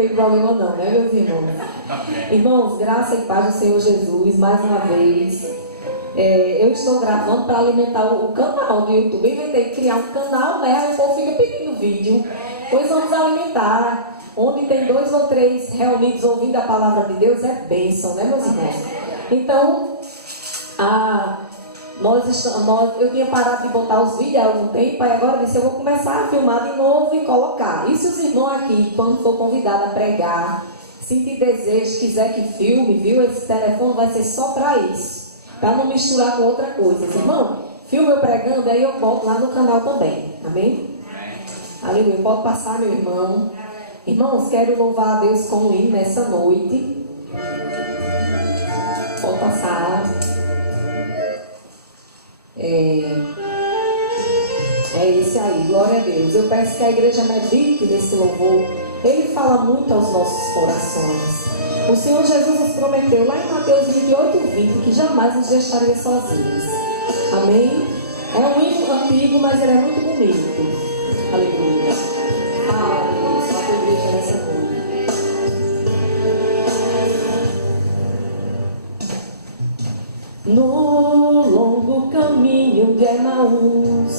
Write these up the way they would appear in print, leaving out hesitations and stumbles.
tem problema não, né, meus irmãos? Irmãos, graça e paz do Senhor Jesus, mais uma vez. Eu estou gravando para alimentar o canal do YouTube. Eu inventei criar um canal, né? Aí o povo fica pedindo vídeo. Pois vamos alimentar. Onde tem 2 ou 3 reunidos ouvindo a palavra de Deus é bênção, né, meus irmãos? Então, eu tinha parado de botar os vídeos há algum tempo, aí agora eu disse, eu vou começar a filmar de novo e colocar. E se os irmãos aqui, quando for convidado a pregar, sentir desejo, quiser que filme, viu? Esse telefone vai ser só para isso, para não misturar com outra coisa. Irmão, filme eu pregando, aí eu boto lá no canal também, amém? Aleluia, pode passar, meu irmão. Irmãos, quero louvar a Deus com um hino nessa noite. Pode passar. É esse aí, glória a Deus. Eu peço que a igreja medite nesse louvor. Ele fala muito aos nossos corações. O Senhor Jesus nos prometeu lá em Mateus 28:20 que jamais nos deixaria sozinhos. Amém? É um hino antigo, mas ele é muito bonito. Aleluia. Aleluia. Só a igreja nessa noite. No longo caminho de Emaús,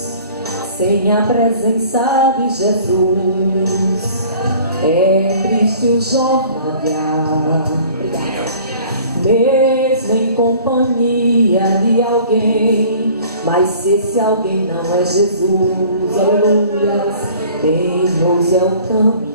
sem a presença de Jesus, é triste o jornalear. Mesmo em companhia de alguém, mas se esse alguém não é Jesus, aleluia, penoso é o caminhar.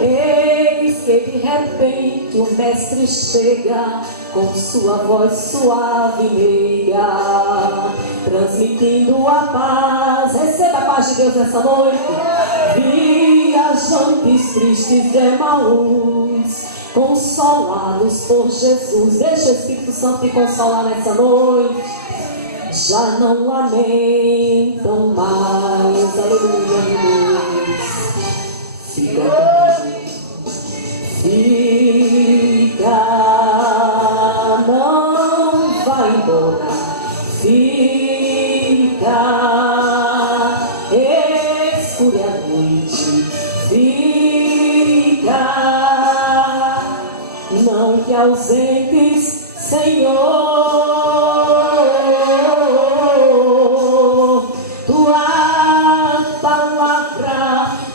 Eis que de repente o mestre chega com sua voz suave e meiga, transmitindo a paz. Receba a paz de Deus nessa noite. Viajantes tristes de Emaús, consolados por Jesus. Deixa o Espírito Santo te consolar nessa noite. Já não lamentam mais. Aleluia. Fica, não vai embora. Fica, escure a noite. Fica, não te ausentes, Senhor. Tua palavra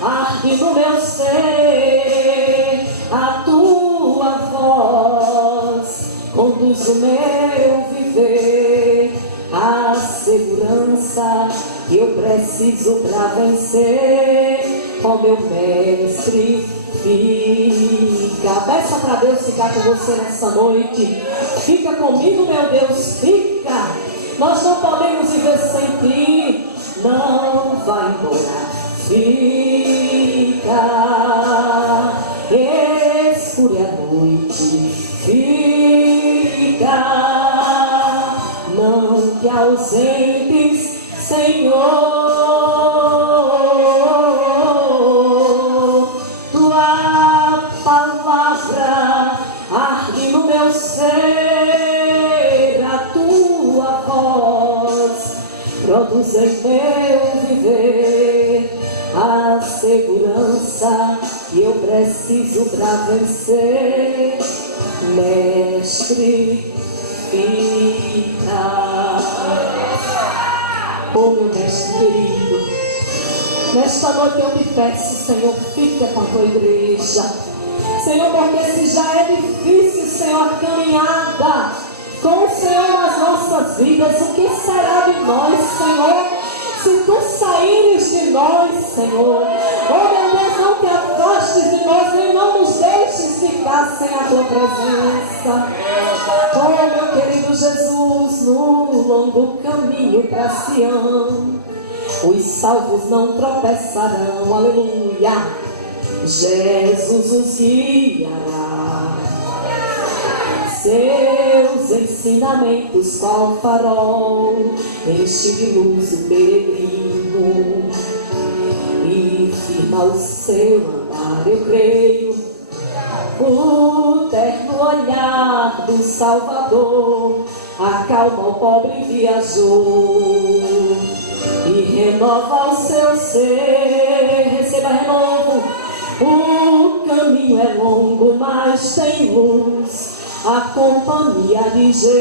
arde no meu ser, a tua voz conduz o meu viver, a segurança que eu preciso para vencer. Ó meu mestre, fica. Peça para Deus ficar com você nessa noite. Fica comigo, meu Deus, fica. Nós não podemos viver sem ti. Não vai embora. Fica. Escure a noite. Fica. Não te ausentes, Senhor. Arde no meu ser, a tua voz produz em meu viver a segurança que eu preciso para vencer. Mestre, fica. Oh, meu mestre querido, nesta noite eu te peço, Senhor, fica com a tua igreja. Senhor, porque se já é difícil, Senhor, a caminhada com o Senhor nas nossas vidas, o que será de nós, Senhor, se tu saíres de nós, Senhor? Oh, meu Deus, não te afastes de nós, nem não nos deixes ficar sem a tua presença. Oh, meu querido Jesus, no longo caminho para Sião, os salvos não tropeçarão, aleluia. Jesus os guiará, seus ensinamentos qual farol enche de luz o peregrino e firma o seu andar. Eu creio, o terno olhar do Salvador acalma o pobre viajor e e renova o seu ser. Receba renovo. O caminho é longo, mas tem luz, a companhia de Jesus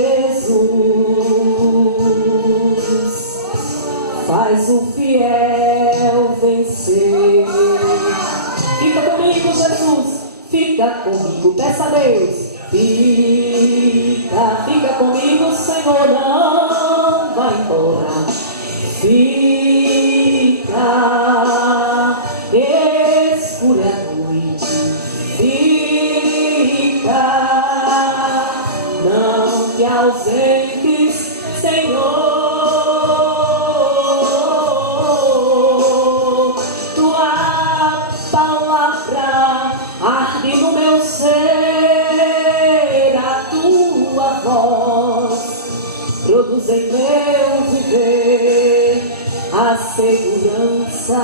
faz o fiel vencer. Fica comigo, Jesus, fica comigo, peça a Deus. Fica comigo, Senhor, não vai embora. Fica, escura a noite. Fica, não te ausentes, Senhor. Tua palavra arde no meu ser, a tua voz produz em meu viver a segurança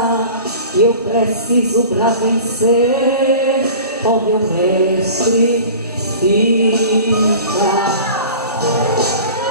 que eu preciso para vencer. Ó meu mestre, fica.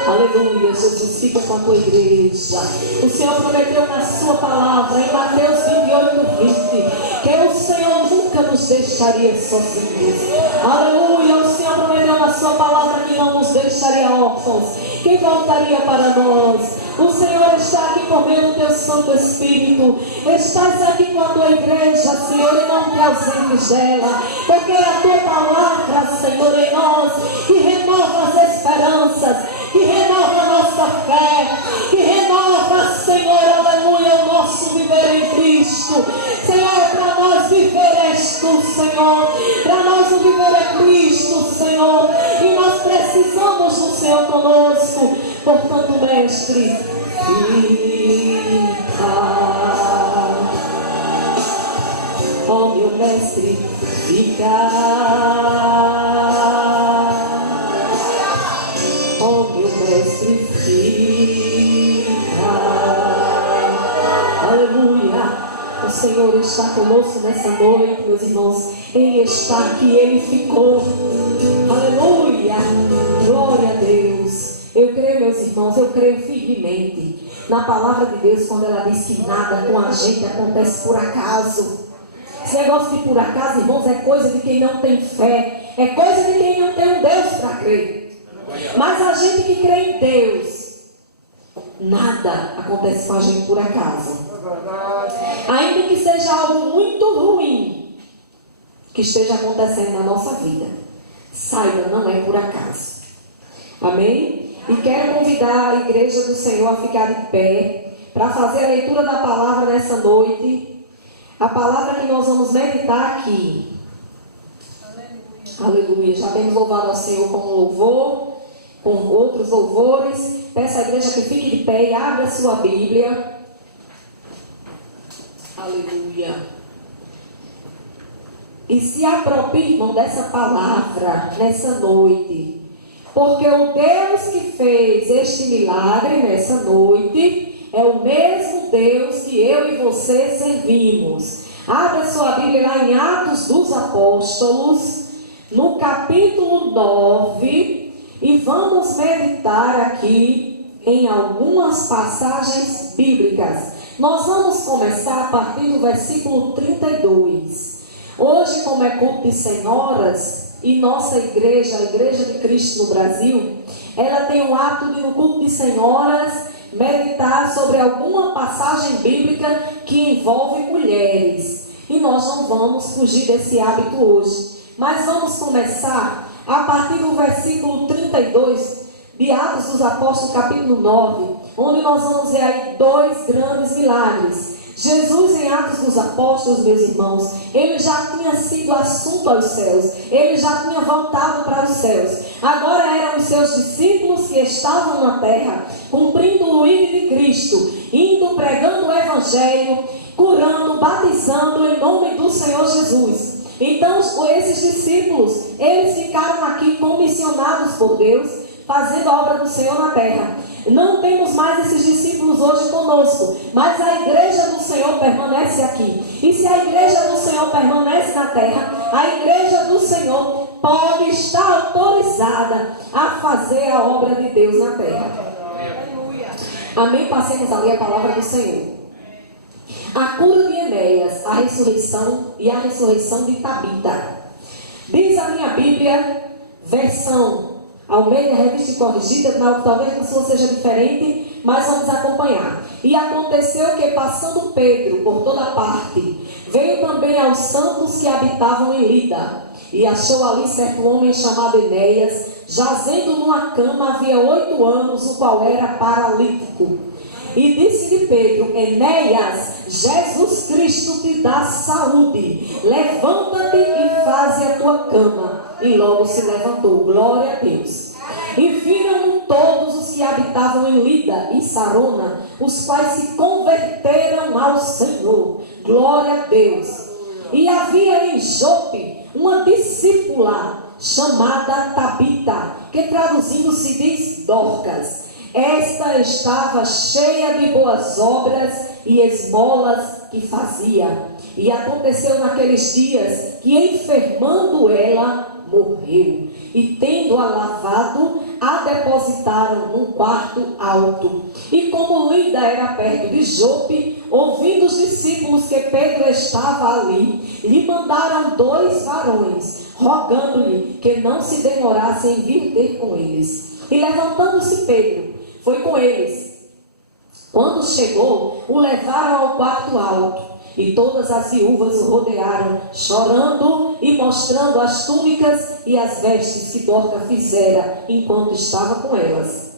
Aleluia, Jesus, fica com a tua igreja. O Senhor prometeu na sua palavra, em Mateus 28:20, que o Senhor nunca nos deixaria sozinhos. Aleluia, o Senhor prometeu na sua palavra que não nos deixaria órfãos, que voltaria para nós. O Senhor está aqui por meio do teu Santo Espírito. Estás aqui com a tua igreja, Senhor, e não te ausentes dela, porque é a tua palavra, Senhor, em nós, que renova as esperanças, que renova a nossa fé, que renova, Senhor, aleluia, o nosso viver em Cristo. Senhor, para nós viver és tu, Senhor, para nós o viver é Cristo, Senhor, e nós precisamos do Senhor conosco. Portanto, mestre, fica. Oh, meu mestre, fica. Oh, meu mestre, fica. Aleluia. O Senhor está conosco nessa noite, meus irmãos. Ele está aqui, Ele ficou. Aleluia. Glória a Deus. Eu creio, meus irmãos, eu creio firmemente na palavra de Deus quando ela diz que nada com a gente acontece por acaso. Esse negócio de por acaso, irmãos, é coisa de quem não tem fé, é coisa de quem não tem um Deus para crer. Mas a gente que crê em Deus, nada acontece com a gente por acaso. Ainda que seja algo muito ruim que esteja acontecendo na nossa vida, saiba, não é por acaso. Amém? E quero convidar a igreja do Senhor a ficar de pé para fazer a leitura da palavra nessa noite. A palavra que nós vamos meditar aqui. Aleluia. Aleluia. Já temos louvado ao Senhor com louvor, com outros louvores. Peço à igreja que fique de pé e abra a sua Bíblia. Aleluia. E se aproprie, irmão, dessa palavra nessa noite. Porque o Deus que fez este milagre nessa noite é o mesmo Deus que eu e você servimos. Abra sua Bíblia lá em Atos dos Apóstolos, no capítulo 9, e vamos meditar aqui em algumas passagens bíblicas. Nós vamos começar a partir do versículo 32. Hoje, como é culto de senhoras, e nossa igreja, a Igreja de Cristo no Brasil, ela tem o hábito de, no culto de senhoras, meditar sobre alguma passagem bíblica que envolve mulheres. E nós não vamos fugir desse hábito hoje. Mas vamos começar a partir do versículo 32 de Atos dos Apóstolos, capítulo 9, onde nós vamos ver aí dois grandes milagres. Jesus, em Atos dos Apóstolos, meus irmãos, ele já tinha sido assunto aos céus, ele já tinha voltado para os céus. Agora eram os seus discípulos que estavam na terra, cumprindo o ídolo de Cristo, indo pregando o Evangelho, curando, batizando em nome do Senhor Jesus. Então, esses discípulos, eles ficaram aqui comissionados por Deus, fazendo a obra do Senhor na terra. Não temos mais esses discípulos hoje conosco, mas a igreja do Senhor permanece aqui. E se a igreja do Senhor permanece na terra, a igreja do Senhor pode estar autorizada a fazer a obra de Deus na terra. Amém? Passemos a ler a palavra do Senhor. A cura de Enéas, a ressurreição e a ressurreição de Tabita. Diz a minha Bíblia, versão Almeida, revista e corrigida, talvez a sua seja diferente, mas vamos acompanhar. E aconteceu que, passando Pedro por toda parte, veio também aos santos que habitavam em Lida, e achou ali certo homem chamado Enéas, jazendo numa cama havia 8 anos, o qual era paralítico. E disse-lhe Pedro: Enéas, Jesus Cristo te dá saúde, levanta-te e faze a tua cama. E logo se levantou. Glória a Deus. E viram todos os que habitavam em Lida e Sarona, os quais se converteram ao Senhor. Glória a Deus. E havia em Jope uma discípula chamada Tabita, que traduzindo se diz Dorcas. Esta estava cheia de boas obras e esmolas que fazia. E aconteceu naqueles dias que, enfermando ela, morreu. E tendo-a lavado, a depositaram num quarto alto. E como Lida era perto de Jope, ouvindo os discípulos que Pedro estava ali, lhe mandaram 2 varões, rogando-lhe que não se demorasse em vir ter com eles. E levantando-se Pedro, foi com eles. Quando chegou, o levaram ao quarto alto. E todas as viúvas o rodearam, chorando e mostrando as túnicas e as vestes que Dorcas fizera, enquanto estava com elas.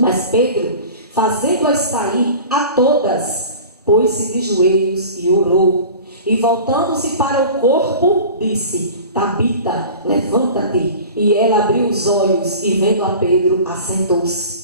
Mas Pedro, fazendo-as sair a todas, pôs-se de joelhos e orou. E voltando-se para o corpo, disse: Tabita, levanta-te. E ela abriu os olhos e, vendo a Pedro, assentou-se.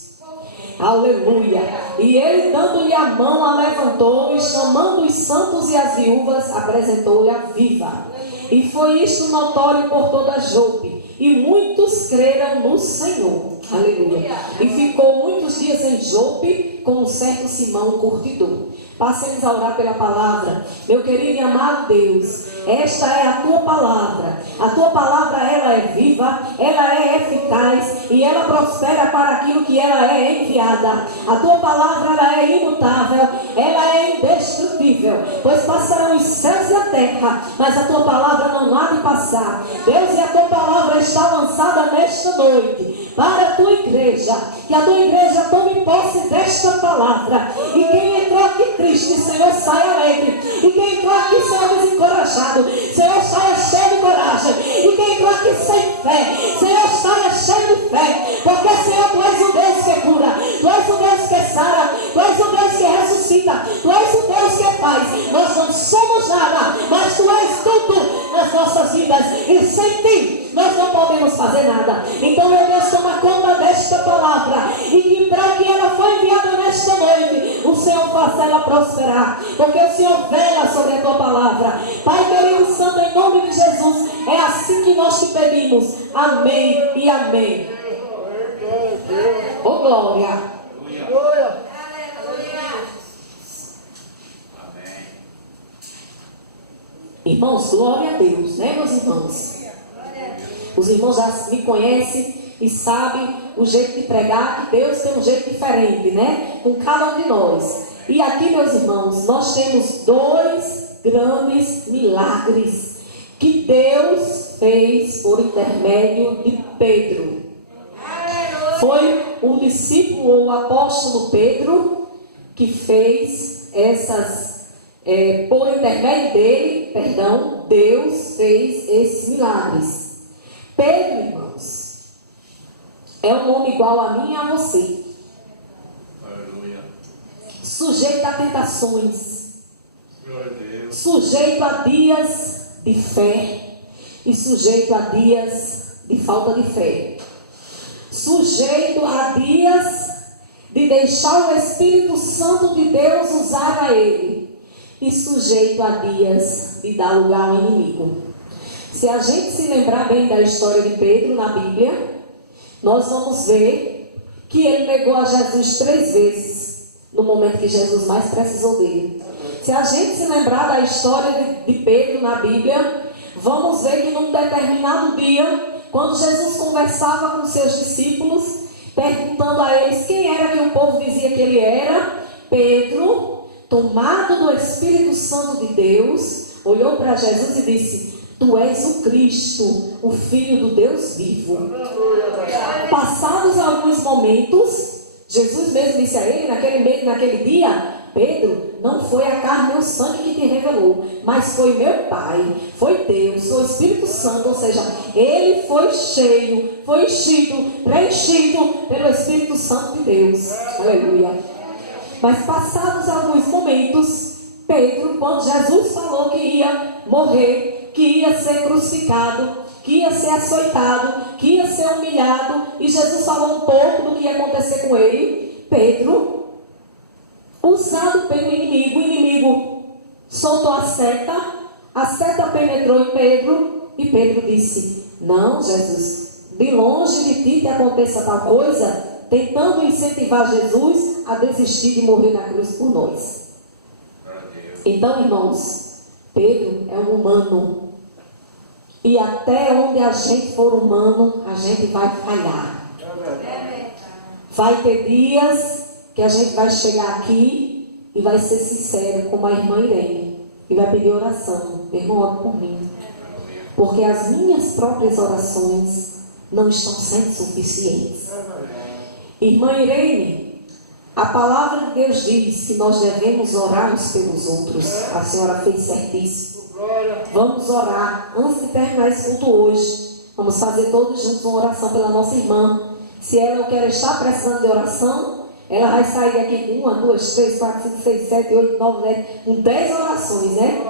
Aleluia. E ele, dando-lhe a mão, a levantou, e chamando os santos e as viúvas, apresentou-lhe a viva. E foi isto notório por toda Jope, e muitos creram no Senhor. Aleluia. E ficou muitos dias em Jope com um certo Simão curtidor. Passemos a orar pela palavra. Meu querido e amado Deus, esta é a tua palavra. A tua palavra, ela é viva, ela é eficaz e ela prospera para aquilo que ela é enviada. A tua palavra, ela é imutável, ela é indestrutível, pois passarão os céus e a terra, mas a tua palavra não há de passar. Deus, e a tua palavra está lançada nesta noite para a tua igreja, que a tua igreja tome posse desta palavra, e quem entrou aqui triste, Senhor, saia alegre, e quem entrou aqui, Senhor, desencorajado, Senhor, saia cheio de coragem, e quem entrou aqui sem fé, Senhor, saia cheio de fé, porque, Senhor, tu és o Deus que cura, tu és o Deus que sara, tu és o Deus que ressuscita, tu és o Deus que faz. Nós não somos nada, mas tu és tudo nas nossas vidas, e sem ti nós não podemos fazer nada. Então, meu Deus, toma conta desta palavra, e que para que ela foi enviada nesta noite, o Senhor faça ela prosperar, porque o Senhor vela sobre a tua palavra. Pai querido santo, em nome de Jesus, é assim que nós te pedimos. Amém e amém. Oh, glória. Irmãos, glória a Deus, né, meus irmãos? Os irmãos já me conhecem e sabem o jeito de pregar, que Deus tem um jeito diferente, né? Com cada um de nós. E aqui, meus irmãos, nós temos 2 grandes milagres que Deus fez por intermédio de Pedro. Foi o discípulo ou o apóstolo Pedro que fez por intermédio dele, Deus fez esses milagres. Pedro, irmãos, é um nome igual a mim e a você. Aleluia. Sujeito a tentações, sujeito a dias de fé e sujeito a dias de falta de fé, sujeito a dias de deixar o Espírito Santo de Deus usar a ele, e sujeito a dias de dar lugar ao inimigo. Se a gente se lembrar bem da história de Pedro na Bíblia, nós vamos ver que ele negou a Jesus 3 vezes, no momento que Jesus mais precisou dele. Se a gente se lembrar da história de Pedro na Bíblia, vamos ver que num determinado dia, quando Jesus conversava com seus discípulos, perguntando a eles quem era que o povo dizia que ele era, Pedro tomado do Espírito Santo de Deus, olhou para Jesus e disse: Tu és o Cristo, o Filho do Deus vivo. Passados alguns momentos, Jesus mesmo disse a ele, naquele dia: Pedro, não foi a carne nem o sangue que te revelou, mas foi meu Pai, foi Deus, foi o Espírito Santo. Ou seja, ele foi cheio, foi enchido, preenchido pelo Espírito Santo de Deus. Aleluia. Mas passados alguns momentos, Pedro, quando Jesus falou que ia morrer, que ia ser crucificado, que ia ser açoitado, que ia ser humilhado, e Jesus falou um pouco do que ia acontecer com ele, Pedro, usado pelo inimigo, o inimigo soltou a seta penetrou em Pedro, e Pedro disse: Não, Jesus, de longe de ti que aconteça tal coisa, tentando incentivar Jesus a desistir de morrer na cruz por nós. Então, irmãos, Pedro é um humano, e até onde a gente for humano, a gente vai falhar. Vai ter dias que a gente vai chegar aqui e vai ser sincero, como a irmã Irene, e vai pedir oração. Meu irmão, ore por mim, porque as minhas próprias orações não estão sendo suficientes. Irmã Irene, a palavra de Deus diz que nós devemos orar uns pelos outros. A senhora fez certíssimo. Vamos orar. Antes de terminar esse culto hoje, vamos fazer todos juntos uma oração pela nossa irmã. Se ela não quer estar precisando de oração, ela vai sair daqui com 1, 2, 3, 4, 5, 6, 7, 8, 9, 10, com 10 orações, né?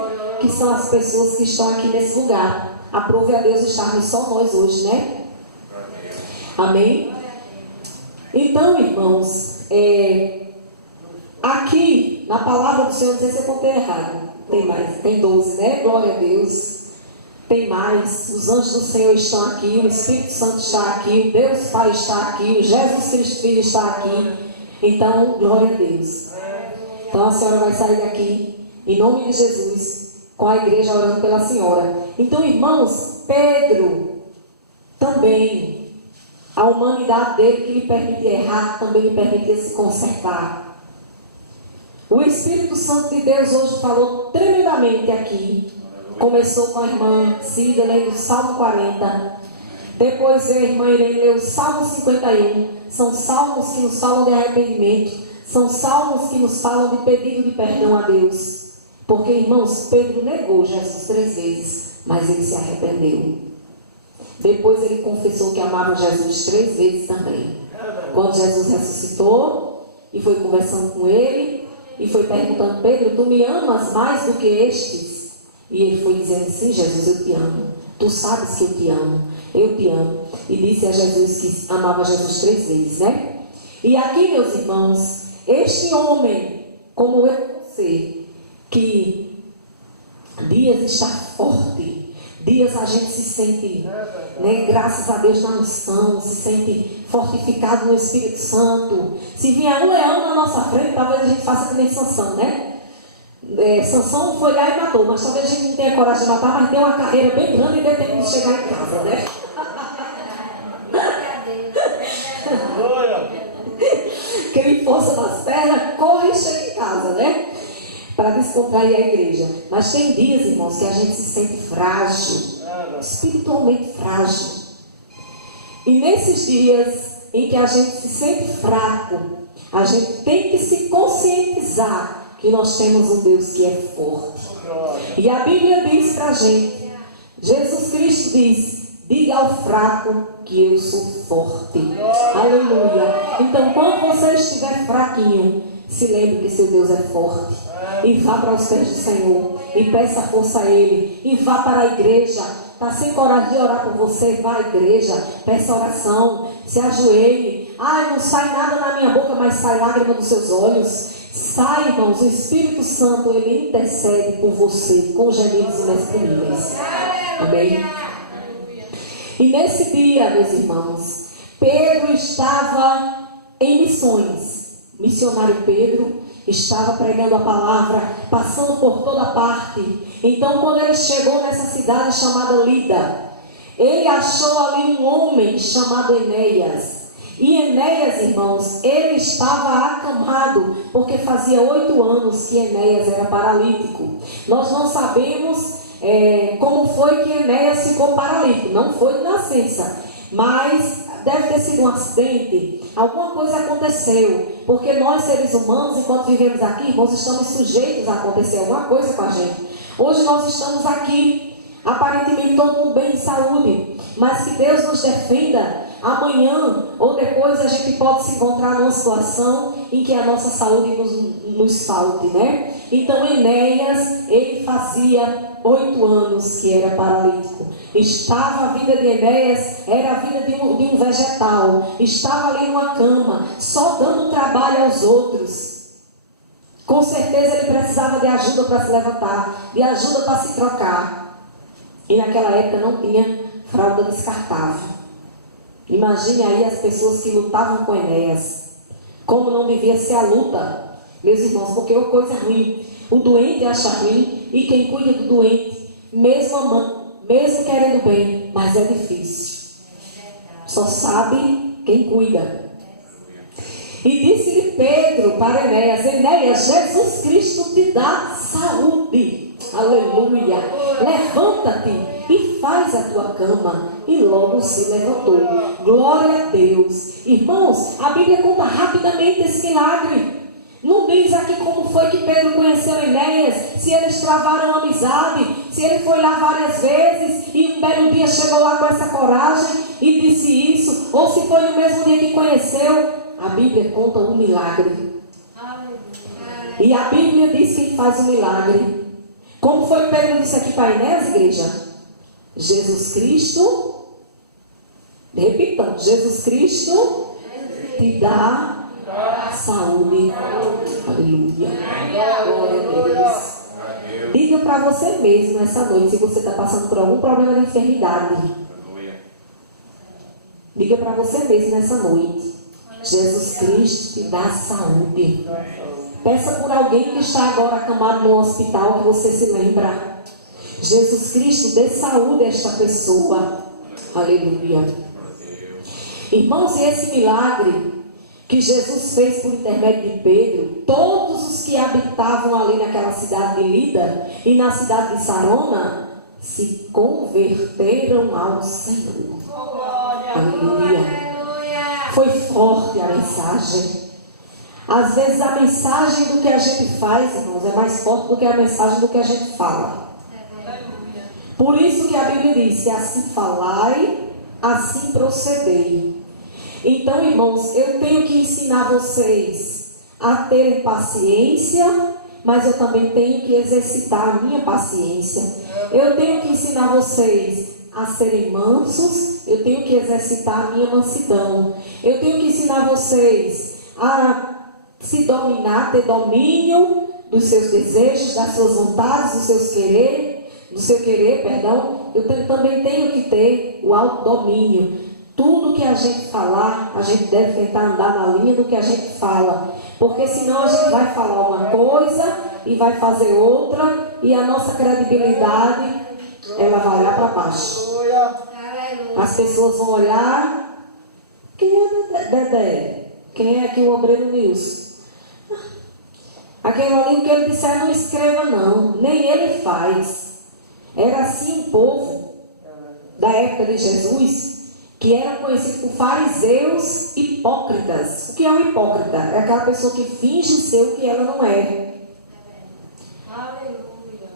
Que são as pessoas que estão aqui nesse lugar. Aprove a Deus estarmos só nós hoje, né? Amém? Então, irmãos, aqui na palavra do Senhor, não sei se eu contei errado, tem mais, tem 12, né? Glória a Deus. Tem mais, os anjos do Senhor estão aqui, o Espírito Santo está aqui, o Deus Pai está aqui, o Jesus Cristo Filho está aqui. Então, glória a Deus. Então a senhora vai sair daqui, em nome de Jesus, com a igreja orando pela senhora. Então, irmãos, Pedro também, a humanidade dele que lhe permitia errar, também lhe permitia se consertar. O Espírito Santo de Deus hoje falou tremendamente aqui. Começou com a irmã Cida lendo o Salmo 40. Depois veio a irmã Irene ler o Salmo 51. São salmos que nos falam de arrependimento. São salmos que nos falam de pedido de perdão a Deus. Porque, irmãos, Pedro negou Jesus 3 vezes, mas ele se arrependeu. Depois ele confessou que amava Jesus 3 vezes também. Quando Jesus ressuscitou e foi conversando com ele e foi perguntando: Pedro, tu me amas mais do que estes? E ele foi dizendo: sim, Jesus, eu te amo. Tu sabes que eu te amo. Eu te amo. E disse a Jesus que amava Jesus 3 vezes, né? E aqui, meus irmãos, este homem, como eu e você, que dias está forte, dias a gente se sente, né, graças a Deus, na unção, se sente fortificado no Espírito Santo. Se vier um leão na nossa frente, talvez a gente faça que nem Sansão, né? Sansão foi lá e matou, mas talvez a gente não tenha coragem de matar, mas tem uma carreira bem grande e deve ter que chegar em casa, né? Aquele força nas pernas, corre e chega em casa, né? Para descontrair a igreja. Mas tem dias, irmãos, que a gente se sente frágil, espiritualmente frágil. E nesses dias em que a gente se sente fraco, a gente tem que se conscientizar que nós temos um Deus que é forte. E a Bíblia diz para a gente, Jesus Cristo diz: diga ao fraco que eu sou forte. Aleluia. Então, quando você estiver fraquinho, se lembre que seu Deus é forte. E vá para os pés do Senhor e peça força a Ele. E vá para a igreja. Está sem coragem de orar por você? Vá à igreja, peça oração, se ajoelhe. Ai, não sai nada na minha boca, mas sai lágrima dos seus olhos. Sai, irmãos, o Espírito Santo, ele intercede por você com gemidos inexprimíveis. Amém? E nesse dia, meus irmãos, Pedro estava em missões. O missionário Pedro estava pregando a palavra, passando por toda parte. Então, quando ele chegou nessa cidade chamada Lida, ele achou ali um homem chamado Enéas. E Enéas, irmãos, ele estava acamado, porque fazia 8 anos que Enéas era paralítico. Nós não sabemos como foi que Enéas ficou paralítico. Não foi de nascença, mas deve ter sido um acidente. Alguma coisa aconteceu, porque nós, seres humanos, enquanto vivemos aqui, irmãos, estamos sujeitos a acontecer alguma coisa com a gente. Hoje nós estamos aqui, aparentemente todo mundo bem de saúde, mas que Deus nos defenda. Amanhã ou depois a gente pode se encontrar numa situação em que a nossa saúde nos falte, né? Então Enéas, ele fazia 8 anos que era paralítico. Estava a vida de Enéas, era a vida de um vegetal. Estava ali numa cama, só dando trabalho aos outros. Com certeza ele precisava de ajuda para se levantar, de ajuda para se trocar. E naquela época não tinha fralda descartável. Imagine aí as pessoas que lutavam com Enéas. Como não devia ser a luta, meus irmãos, porque é uma coisa ruim. O doente acha ruim, e quem cuida do doente, mesmo amando, mesmo querendo bem, mas é difícil. Só sabe quem cuida. E disse-lhe Pedro para Enéas: Enéas, Jesus Cristo te dá saúde. Aleluia. Levanta-te e faz a tua cama. E logo se levantou. Glória a Deus. Irmãos, a Bíblia conta rapidamente esse milagre. Não diz aqui como foi que Pedro conheceu Enéas, se eles travaram amizade, se ele foi lá várias vezes e um belo dia chegou lá com essa coragem e disse isso, ou se foi no mesmo dia que conheceu. A Bíblia conta um milagre. E a Bíblia diz quem faz o milagre. Como foi que Pedro disse aqui para Enéas, igreja? Jesus Cristo, repitamos, Jesus Cristo te dá saúde. Aleluia. Glória a Deus. Diga para você mesmo essa noite, se você está passando por algum problema de enfermidade. Diga para você mesmo nessa noite: Jesus Cristo te dá saúde. Peça por alguém que está agora acamado no hospital, que você se lembra. Jesus Cristo dê saúde a esta pessoa. Aleluia. Irmãos, e esse milagre que Jesus fez por intermédio de Pedro, todos os que habitavam ali naquela cidade de Lida e na cidade de Sarona se converteram ao Senhor. Aleluia. Foi forte a mensagem. Às vezes a mensagem do que a gente faz, irmãos, é mais forte do que a mensagem do que a gente fala. Por isso que a Bíblia diz: assim falai, assim procedei. Então, irmãos, eu tenho que ensinar vocês a terem paciência, mas eu também tenho que exercitar a minha paciência. Eu tenho que ensinar vocês a serem mansos, eu tenho que exercitar a minha mansidão. Eu tenho que ensinar vocês a se dominar, ter domínio dos seus desejos, das suas vontades, do seu querer, perdão. Eu também tenho que ter o autodomínio. Tudo que a gente falar, a gente deve tentar andar na linha do que a gente fala, porque senão a gente vai falar uma coisa e vai fazer outra, e a nossa credibilidade, ela vai olhar para baixo. As pessoas vão olhar: quem é Dedé? Quem é aqui o obreiro Nilson? Aquele ali, o que ele disser, não escreva não, nem ele faz. Era assim o povo da época de Jesus, que era conhecido por fariseus hipócritas. O que é um hipócrita? É aquela pessoa que finge ser o que ela não é.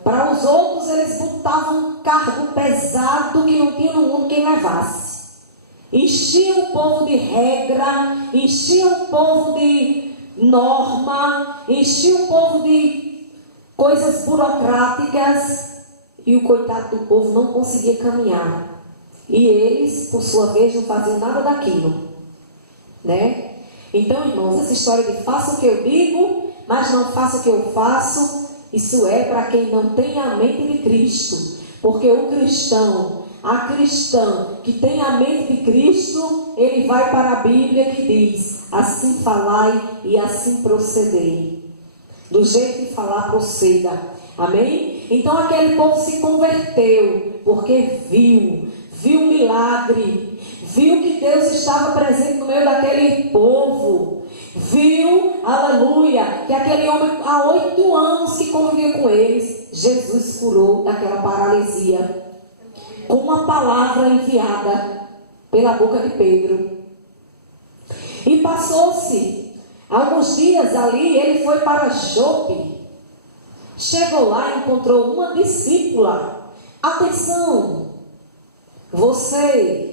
Para os outros, eles botavam um cargo pesado que não tinha no mundo quem levasse. Enchiam o povo de regra, enchiam o povo de norma, enchiam o povo de coisas burocráticas, e o coitado do povo não conseguia caminhar. E eles, por sua vez, não faziam nada daquilo, né? Então, irmãos, essa história de faça o que eu digo, mas não faça o que eu faço, isso é para quem não tem a mente de Cristo. Porque o cristão, a cristã que tem a mente de Cristo, ele vai para a Bíblia que diz: assim falai e assim procedei. Do jeito de falar, proceda. Amém? Então aquele povo se converteu porque viu milagre, viu que Deus estava presente no meio daquele povo, viu, aleluia, que aquele homem há 8 anos que convivia com eles, Jesus curou daquela paralisia, com uma palavra enviada pela boca de Pedro. E passou-se alguns dias ali, ele foi para Jope. Chegou lá e encontrou uma discípula. Atenção, você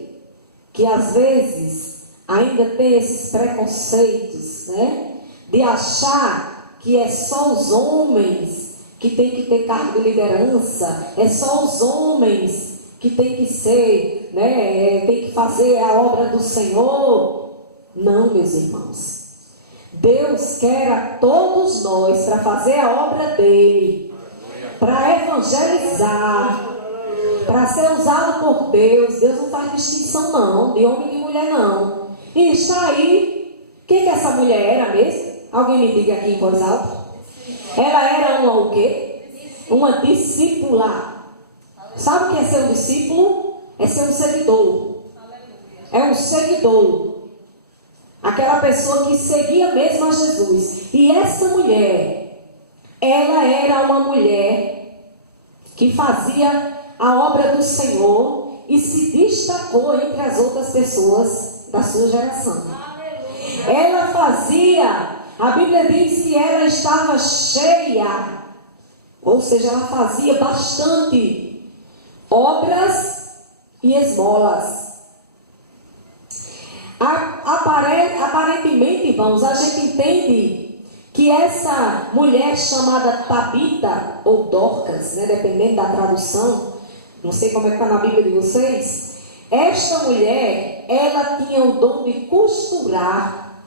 que às vezes ainda tem esses preconceitos, né? De achar que é só os homens que tem que ter cargo de liderança, é só os homens que tem que ser, né? Tem que fazer a obra do Senhor. Não, meus irmãos. Deus quer a todos nós para fazer a obra dele, para evangelizar, para ser usado por Deus. Deus não faz distinção não, de homem e de mulher não. E está aí, quem que essa mulher era mesmo? Alguém me diga aqui em voz alta. Ela era uma o quê? Uma discípula. Sabe o que é ser um discípulo? É ser um seguidor. É um seguidor. Aquela pessoa que seguia mesmo a Jesus. E essa mulher, ela era uma mulher que fazia a obra do Senhor e se destacou entre as outras pessoas da sua geração. Ela fazia, a Bíblia diz que ela estava cheia, ou seja, ela fazia bastante obras e esmolas. Aparentemente, irmãos, a gente entende que essa mulher chamada Tabita, ou Dorcas, né, dependendo da tradução, não sei como é que está na Bíblia de vocês, esta mulher, ela tinha o dom de costurar,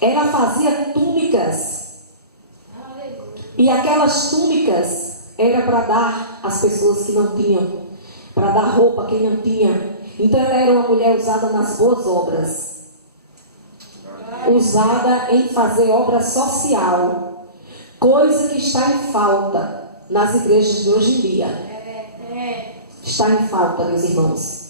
ela fazia túnicas, e aquelas túnicas era para dar às pessoas que não tinham, para dar roupa a quem não tinha. Então ela era uma mulher usada nas boas obras, usada em fazer obra social, coisa que está em falta nas igrejas de hoje em dia. Está em falta, meus irmãos.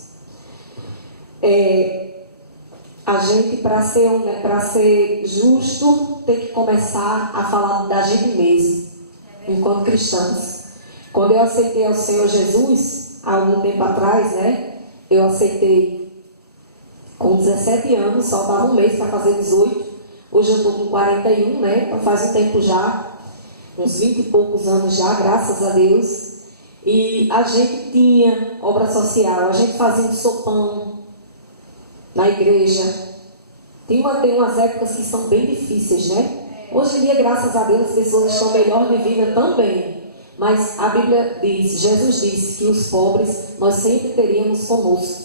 A gente, para ser justo, tem que começar a falar da gente mesmo, enquanto cristãos. Quando eu aceitei ao Senhor Jesus, há algum tempo atrás, né? Eu aceitei com 17 anos, faltava um mês para fazer 18. Hoje eu estou com 41, né? Faz um tempo já, uns 20 e poucos anos já, graças a Deus. E a gente tinha obra social, a gente fazia um sopão na igreja. Tem umas épocas que são bem difíceis, né? Hoje em dia, graças a Deus, as pessoas estão melhor de vida também. Mas a Bíblia diz, Jesus disse que os pobres nós sempre teríamos conosco.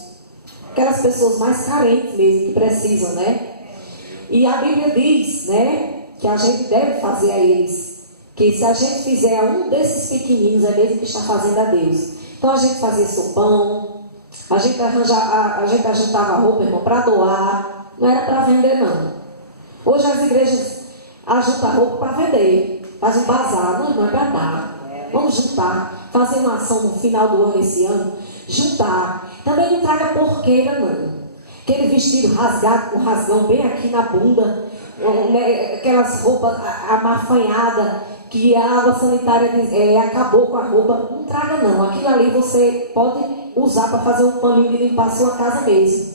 Aquelas pessoas mais carentes mesmo, que precisam, né? E a Bíblia diz, né, que a gente deve fazer a eles. Que se a gente fizer a um desses pequeninos, é mesmo que está fazendo a Deus. Então a gente fazia sopão, a gente ajuntava roupa, irmão, para doar. Não era para vender, não. Hoje as igrejas ajuntam roupa para vender. Fazem um bazar, não é para dar. Vamos juntar, fazer uma ação no final do ano esse ano, juntar. Também não traga porqueira não. Aquele vestido rasgado com rasgão bem aqui na bunda, aquelas roupas amafanhadas que a água sanitária acabou com a roupa. Não traga não. Aquilo ali você pode usar para fazer um paninho de limpar a sua casa mesmo.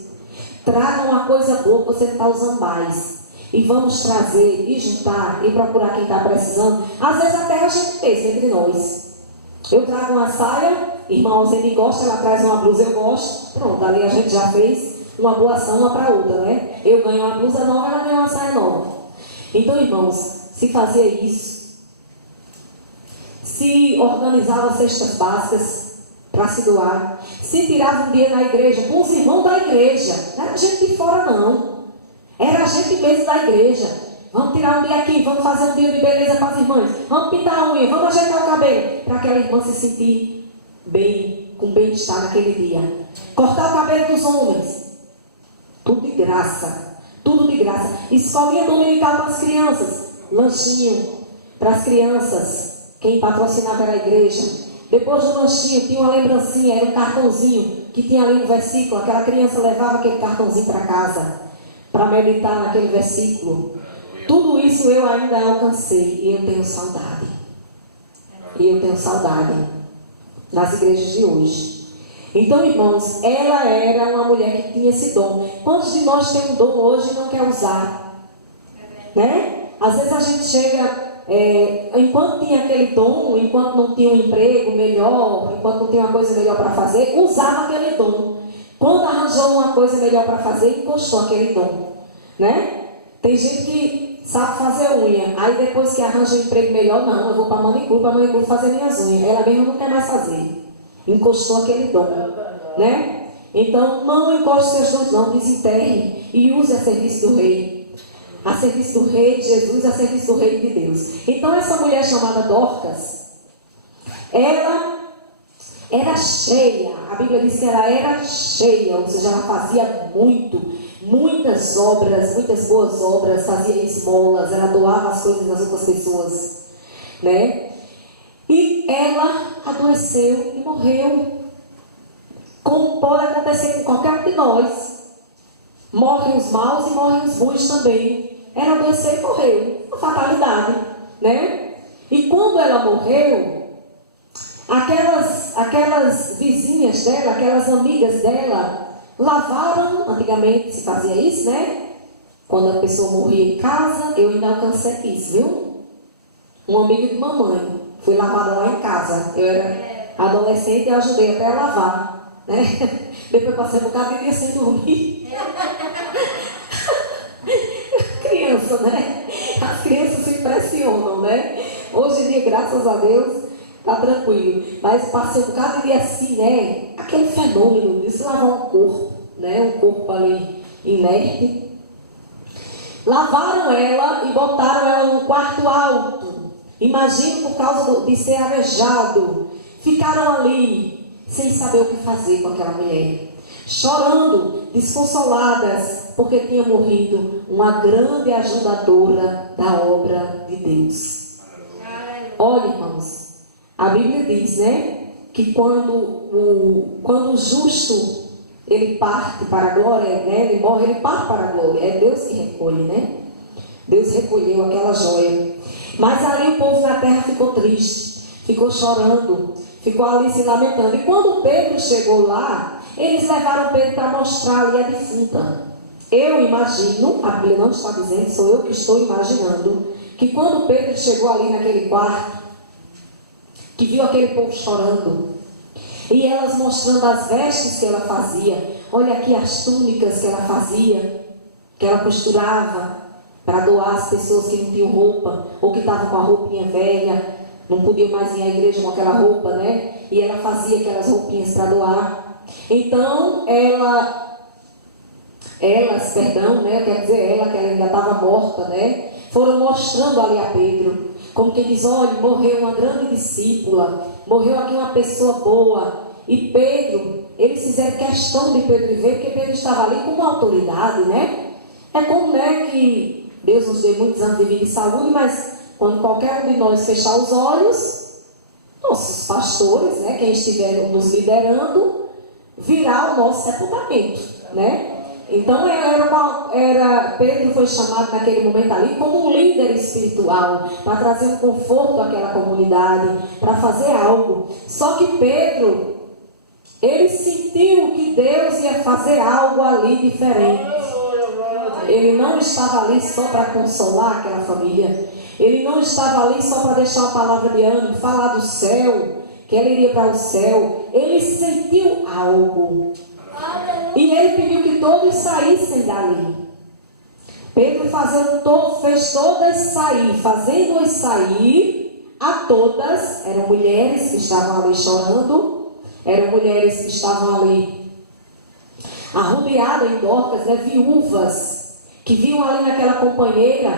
Traga uma coisa boa que você não está usando mais. E vamos trazer e juntar e procurar quem está precisando. Às vezes até a gente pensa entre nós. Eu trago uma saia, irmão, ele gosta, ela traz uma blusa, eu gosto. Pronto, ali a gente já fez uma boa ação uma para outra, né? Eu ganho uma blusa nova, ela ganha uma saia nova. Então, irmãos, se fazia isso, se organizava cestas básicas para se doar, se tirava um dia na igreja com os irmãos da igreja, não era gente de fora não. Era a gente mesmo da igreja. Vamos tirar um dia aqui, vamos fazer um dia de beleza com as irmãs. Vamos pintar a unha, vamos ajeitar o cabelo. Para aquela irmã se sentir bem, com bem-estar naquele dia. Cortar o cabelo dos homens. Tudo de graça. Tudo de graça. Escolinha dominical para as crianças. Lanchinho para as crianças. Quem patrocinava era a igreja. Depois do lanchinho tinha uma lembrancinha, era um cartãozinho que tinha ali um versículo. Aquela criança levava aquele cartãozinho para casa, para meditar naquele versículo. Tudo isso eu ainda alcancei e eu tenho saudade. E eu tenho saudade nas igrejas de hoje. Então, irmãos, ela era uma mulher que tinha esse dom. Quantos de nós tem um dom hoje e não quer usar? Né? Às vezes a gente chega, enquanto tinha aquele dom, enquanto não tinha um emprego melhor, enquanto não tinha uma coisa melhor para fazer, usava aquele dom. Quando arranjou uma coisa melhor para fazer, encostou aquele dom. Né? Tem gente que sabe fazer unha, aí depois que arranja um emprego melhor, não, eu vou para a manicure fazer minhas unhas. Ela mesmo não quer mais fazer. Encostou aquele dom, né? Então, não encoste seus dons, não, desenterre e use a serviço do rei. A serviço do rei de Jesus, a serviço do rei de Deus. Então, essa mulher chamada Dorcas, ela era cheia. A Bíblia diz que ela era cheia, ou seja, ela fazia muitas obras, muitas boas obras, fazia esmolas, ela doava as coisas das outras pessoas, né? E ela adoeceu e morreu. Como pode acontecer com qualquer um de nós. Morrem os maus e morrem os bons também. Ela adoeceu e morreu. Uma fatalidade, né? E quando ela morreu, aquelas vizinhas dela, aquelas amigas dela, lavaram, antigamente se fazia isso, né? Quando a pessoa morria em casa, eu ainda alcancei isso, viu? Um amigo de mamãe foi lavada lá em casa. Eu era adolescente e ajudei até a lavar, né? Depois passei um bocado de dia sem dormir. Criança, né? As crianças se impressionam, né? Hoje em dia, graças a Deus, tá tranquilo. Mas passei um bocado de dia assim, né? Aquele fenômeno de se lavar um corpo, né? Um corpo ali inerte. Lavaram ela e botaram ela num quarto alto. Imagino por causa de ser arejado. Ficaram ali sem saber o que fazer com aquela mulher. Chorando, desconsoladas, porque tinha morrido uma grande ajudadora da obra de Deus. Olha, irmãos, a Bíblia diz, né, que quando o justo ele parte para a glória, né, ele morre, ele parte para a glória. É Deus que recolhe, né? Deus recolheu aquela joia. Mas ali o povo na terra ficou triste, ficou chorando, ficou ali se lamentando. E quando Pedro chegou lá, eles levaram Pedro para mostrar ali a defunta. Eu imagino, a Bíblia não está dizendo, sou eu que estou imaginando, que quando Pedro chegou ali naquele quarto, que viu aquele povo chorando, e elas mostrando as vestes que ela fazia, olha aqui as túnicas que ela fazia, que ela costurava, para doar às pessoas que não tinham roupa, ou que estavam com a roupinha velha, não podiam mais ir à igreja com aquela roupa, né? E ela fazia aquelas roupinhas para doar. Então, elas, né? Quer dizer, ela que ainda estava morta, né? Foram mostrando ali a Pedro, como quem diz, olha, morreu uma grande discípula, morreu aqui uma pessoa boa. E Pedro, eles fizeram questão de Pedro ver, porque Pedro estava ali com uma autoridade, né? É como, né, que Deus nos deu muitos anos de vida e saúde, mas quando qualquer um de nós fechar os olhos, nossos pastores, né, quem estiver nos liderando, virá o nosso sepultamento, né? Então Pedro foi chamado naquele momento ali como um líder espiritual, para trazer um conforto àquela comunidade, para fazer algo. Só que Pedro, ele sentiu que Deus ia fazer algo ali diferente. Ele não estava ali só para consolar aquela família. Ele não estava ali só para deixar uma palavra de ânimo, falar do céu, que ele iria para o céu. Ele sentiu algo. E ele pediu que todos saíssem dali. Pedro fez todas sair, fazendo-as sair, a todas, eram mulheres que estavam ali chorando, eram mulheres que estavam ali arrodeadas em Dorcas, né, viúvas, que viam ali naquela companheira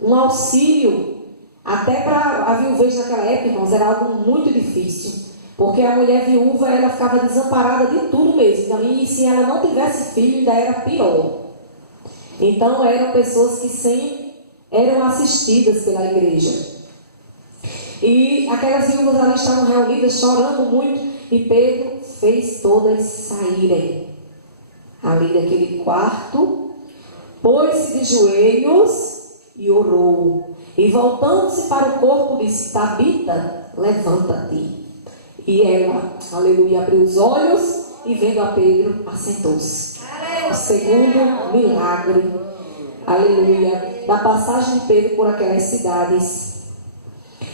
um auxílio, até para a viuvez naquela época, irmãos, era algo muito difícil, porque a mulher viúva, ela ficava desamparada de tudo mesmo, então, e se ela não tivesse filho, ainda era pior. Então, eram pessoas que sempre eram assistidas pela igreja. E aquelas viúvas ali estavam reunidas, chorando muito. E Pedro fez todas saírem ali daquele quarto, pôs-se de joelhos e orou. E voltando-se para o corpo, disse: Tabita, levanta-te. E ela, aleluia, abriu os olhos e, vendo a Pedro, assentou-se. O segundo milagre, aleluia, da passagem de Pedro por aquelas cidades.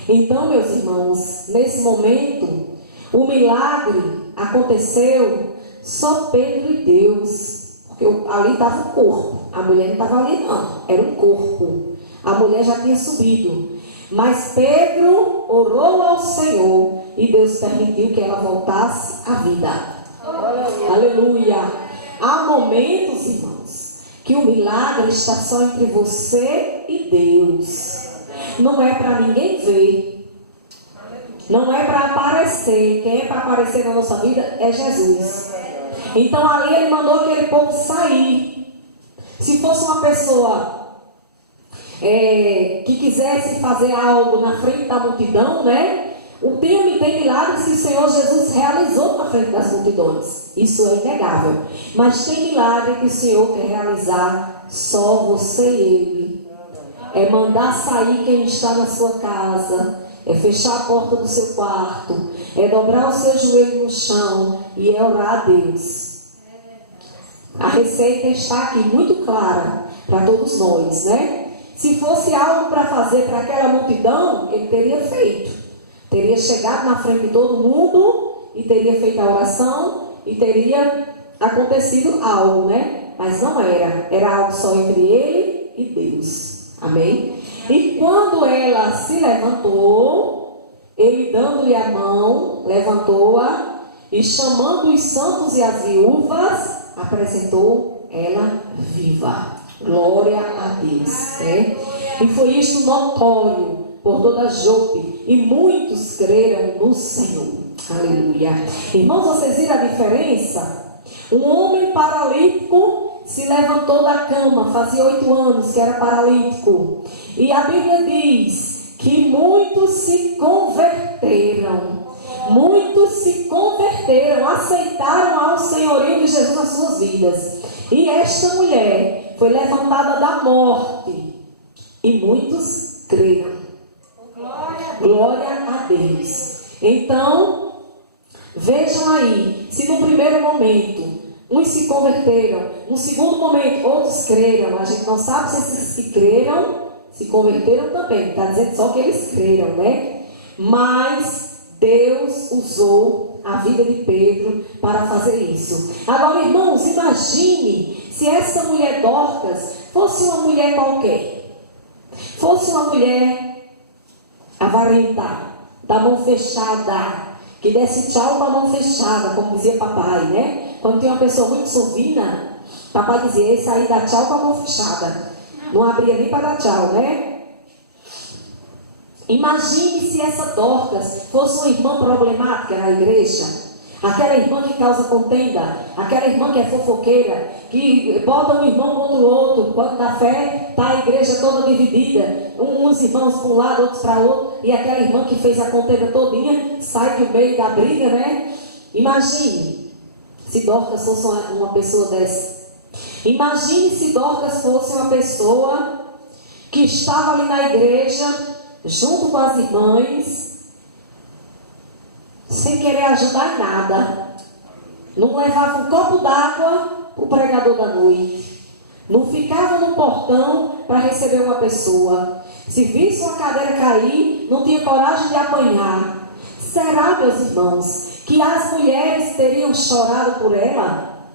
Então, meus irmãos, nesse momento, o milagre aconteceu só Pedro e Deus. Porque ali estava o corpo. A mulher não estava ali não, era um corpo. A mulher já tinha subido. Mas Pedro orou ao Senhor e Deus permitiu que ela voltasse à vida. Aleluia. Há momentos, irmãos, que o milagre está só entre você e Deus. Não é para ninguém ver. Não é para aparecer. Quem é para aparecer na nossa vida é Jesus. Então ali ele mandou aquele povo sair. Se fosse uma pessoa que quisesse fazer algo na frente da multidão, né? Tem milagres que o Senhor Jesus realizou na frente das multidões. Isso é inegável. Mas tem milagre que o Senhor quer realizar só você e Ele. É mandar sair quem está na sua casa. É fechar a porta do seu quarto. É dobrar o seu joelho no chão. E é orar a Deus. A receita está aqui muito clara para todos nós, né? Se fosse algo para fazer para aquela multidão, ele teria feito. Teria chegado na frente de todo mundo e teria feito a oração e teria acontecido algo, né? Mas não era. Era algo só entre ele e Deus. Amém? E quando ela se levantou, ele dando-lhe a mão, levantou-a e chamando os santos e as viúvas, apresentou ela viva. Glória a Deus, né? E foi isto notório por toda Jope, e muitos creram no Senhor. Aleluia. Irmãos, vocês viram a diferença? Um homem paralítico se levantou da cama, fazia 8 anos que era paralítico. E a Bíblia diz que muitos se converteram. Muitos se converteram, aceitaram ao senhorio de Jesus nas suas vidas. E esta mulher foi levantada da morte. E muitos creram. Glória a Deus. Então, vejam aí, se no primeiro momento uns se converteram, no segundo momento outros creram, a gente não sabe se esses que creram se converteram também, está dizendo só que eles creram, né? Mas Deus usou a vida de Pedro para fazer isso. Agora, irmãos, imagine se essa mulher Dorcas fosse uma mulher qualquer, fosse uma mulher avarenta, da mão fechada, que desse tchau com a mão fechada, como dizia papai, né? Quando tem uma pessoa muito sovina, papai dizia: esse aí dá tchau com a mão fechada. Não abria nem para dar tchau, né? Imagine se essa Dorcas fosse uma irmã problemática na igreja. Aquela irmã que causa contenda, aquela irmã que é fofoqueira, que bota um irmão contra o outro, quando na fé está a igreja toda dividida, uns irmãos para um lado, outros para outro, e aquela irmã que fez a contenda todinha, sai do meio da briga, né? Imagine se Dorcas fosse uma pessoa dessa. Imagine se Dorcas fosse uma pessoa que estava ali na igreja, junto com as irmãs, sem querer ajudar em nada. Não levava um copo d'água para o pregador da noite. Não ficava no portão para receber uma pessoa. Se visse uma cadeira cair, não tinha coragem de apanhar. Será, meus irmãos, que as mulheres teriam chorado por ela?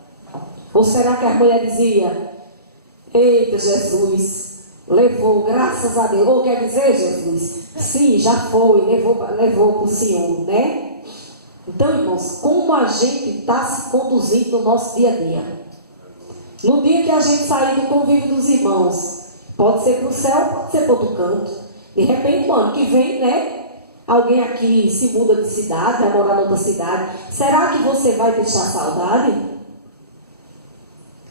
Ou será que a mulher dizia: eita, Jesus, levou, graças a Deus. Ou quer dizer, Jesus, sim, já foi, levou para o Senhor, né? Então, irmãos, como a gente está se conduzindo no nosso dia a dia? No dia que a gente sair do convívio dos irmãos, pode ser para o céu, pode ser para outro canto. De repente, no ano que vem, né? Alguém aqui se muda de cidade, vai morar em outra cidade. Será que você vai deixar saudade?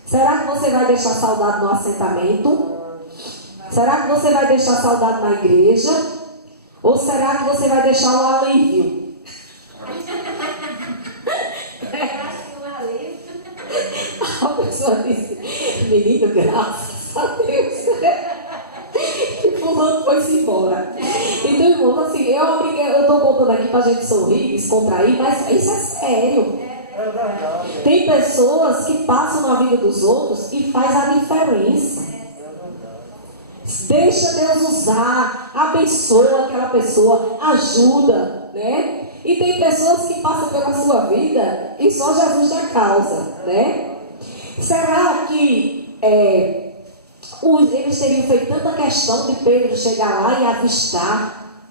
Será que você vai deixar saudade no assentamento? Será que você vai deixar saudade na igreja? Ou será que você vai deixar um alívio? A pessoa disse, menino, graças a Deus, que fulano foi-se embora. Então, irmão, assim, eu estou contando aqui para a gente sorrir, descontrair, mas isso é sério. Tem pessoas que passam na vida dos outros e faz a diferença. Deixa Deus usar, abençoa aquela pessoa, ajuda, né? E tem pessoas que passam pela sua vida e só Jesus dá causa, né? Será que eles teriam feito tanta questão de Pedro chegar lá e avistar,